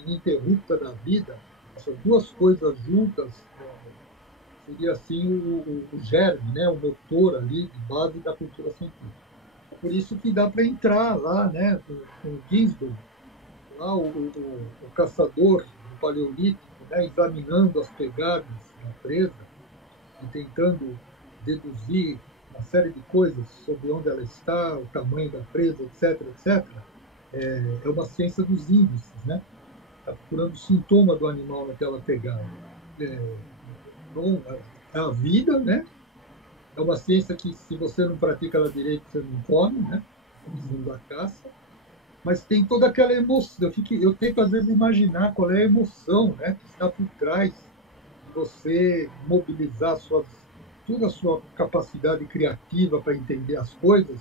ininterrupta da vida, essas duas coisas juntas, seria assim o germe, né, o motor ali de base da cultura científica. Por isso que dá para entrar lá, né, com o Ginsburg, lá o caçador do Paleolítico, né, examinando as pegadas da presa e tentando deduzir uma série de coisas sobre onde ela está, o tamanho da presa, etc., etc., é uma ciência dos índices, né? Está procurando o sintoma do animal naquela pegada. Bom, a vida, né? É uma ciência que, se você não pratica ela direito, você não come, né? Como da caça. Mas tem toda aquela emoção. Eu tento, às vezes, imaginar qual é a emoção, né, que está por trás de você mobilizar toda a sua capacidade criativa para entender as coisas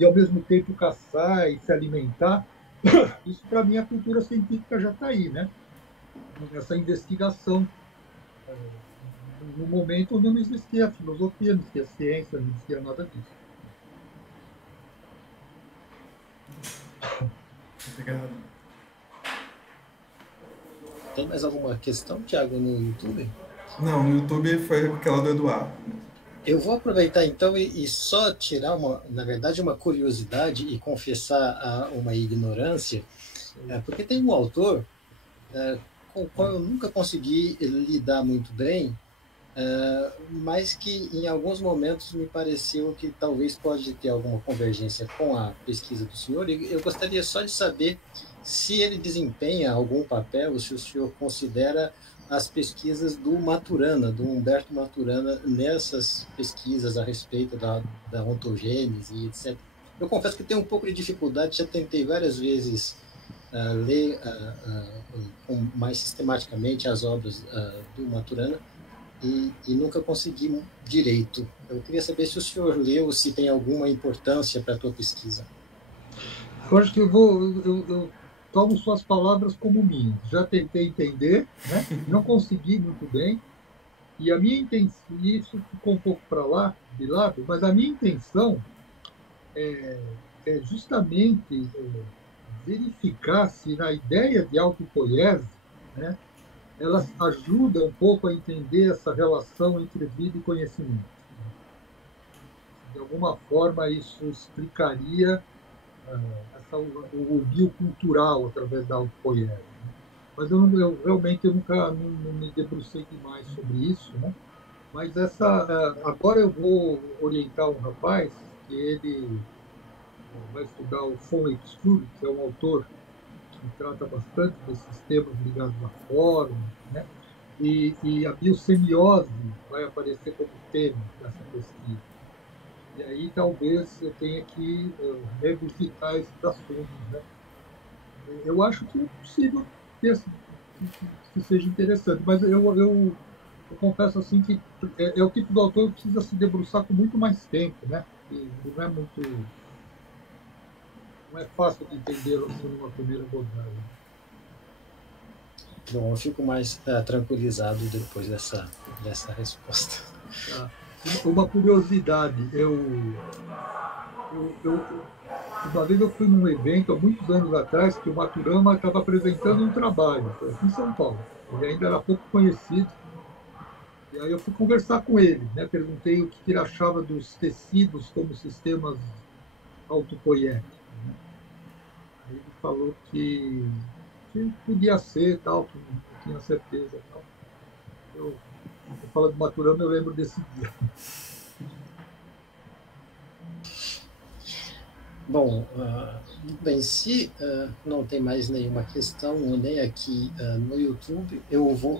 e, ao mesmo tempo, caçar e se alimentar. Isso, para mim, a cultura científica já está aí, né? Essa investigação. No momento onde não existia filosofia, não existia ciência, não existia nada disso. Obrigado. Tem mais alguma questão, Thiago, no YouTube? Não, no YouTube foi aquela do Eduardo. Eu vou aproveitar então e só tirar na verdade, uma curiosidade e confessar uma ignorância, porque tem um autor com o qual eu nunca consegui lidar muito bem, mas que em alguns momentos me pareceu que talvez pode ter alguma convergência com a pesquisa do senhor, e eu gostaria só de saber se ele desempenha algum papel, se o senhor considera as pesquisas do Maturana, do Humberto Maturana, nessas pesquisas a respeito da ontogênese e etc. Eu confesso que tenho um pouco de dificuldade, já tentei várias vezes ler mais sistematicamente as obras do Maturana, e nunca consegui direito. Eu queria saber se o senhor leu, se tem alguma importância para a tua pesquisa. Eu acho que eu tomo suas palavras como minhas. Já tentei entender, né? Não consegui muito bem, e a minha intenção, isso ficou um pouco para lá, de lado, mas a minha intenção é justamente verificar se na ideia de autopoiese, né, ela ajuda um pouco a entender essa relação entre vida e conhecimento. De alguma forma, isso explicaria o biocultural através da autopoiese. Né? Mas eu realmente nunca não me debrucei demais sobre isso, né? Mas agora eu vou orientar um rapaz que ele vai estudar o von Uexküll, que é um autor que trata bastante desses temas ligados à forma, né? E a biosemiose vai aparecer como tema dessa pesquisa. E aí talvez eu tenha que revisitar esses assuntos, né? Eu acho que é possível que seja interessante, mas eu confesso assim que é o tipo de autor que precisa se debruçar com muito mais tempo, né? E não é fácil de entendê-lo assim numa primeira abordagem. Bom, eu fico mais tranquilizado depois dessa resposta. Uma curiosidade, uma vez eu fui num evento, há muitos anos atrás, que o Maturama estava apresentando um trabalho aqui em São Paulo. Ele ainda era pouco conhecido. E aí eu fui conversar com ele, né? Perguntei o que ele achava dos tecidos como sistemas autopoiéticos. Né? Aí ele falou que podia ser, tal, que não tinha certeza. Tal. Eu falo do Maturama, eu lembro desse dia. Bom, bem, se não tem mais nenhuma questão, nem aqui no YouTube,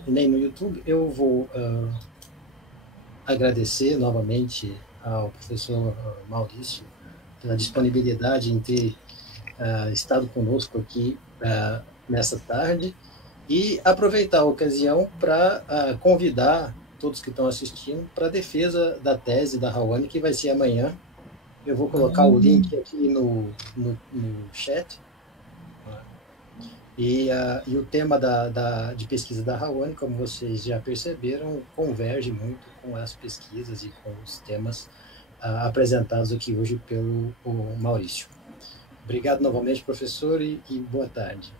nem no YouTube, eu vou agradecer novamente ao professor Maurício pela disponibilidade em ter estado conosco aqui nessa tarde e aproveitar a ocasião para convidar todos que estão assistindo para a defesa da tese da Raoni, que vai ser amanhã. Eu vou colocar o link aqui no chat. E o tema de pesquisa da Raoni, como vocês já perceberam, converge muito com as pesquisas e com os temas apresentados aqui hoje pelo Maurício. Obrigado novamente, professor, e boa tarde.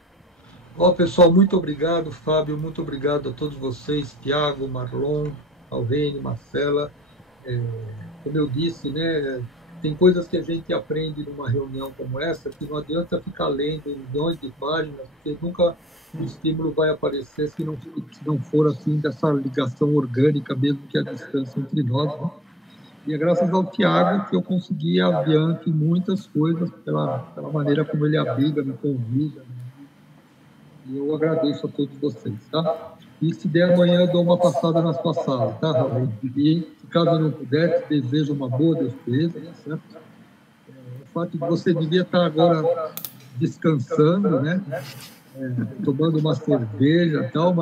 Bom, pessoal, muito obrigado, Fábio, muito obrigado a todos vocês, Tiago, Marlon, Alvene, Marcela. Como eu disse, né, tem coisas que a gente aprende numa reunião como essa que não adianta ficar lendo milhões de páginas, porque nunca o estímulo vai aparecer se não for assim dessa ligação orgânica, mesmo que a distância entre nós. Né? E é graças ao Tiago que eu consegui adiante muitas coisas pela maneira como ele abriga, me convida. Né? E eu agradeço a todos vocês, tá? E se der amanhã, eu dou uma passada na sua sala, tá, Raul? E caso eu não puder, te desejo uma boa defesa, tá certo? O fato de você devia estar agora descansando, né? Tomando uma cerveja e tal, mas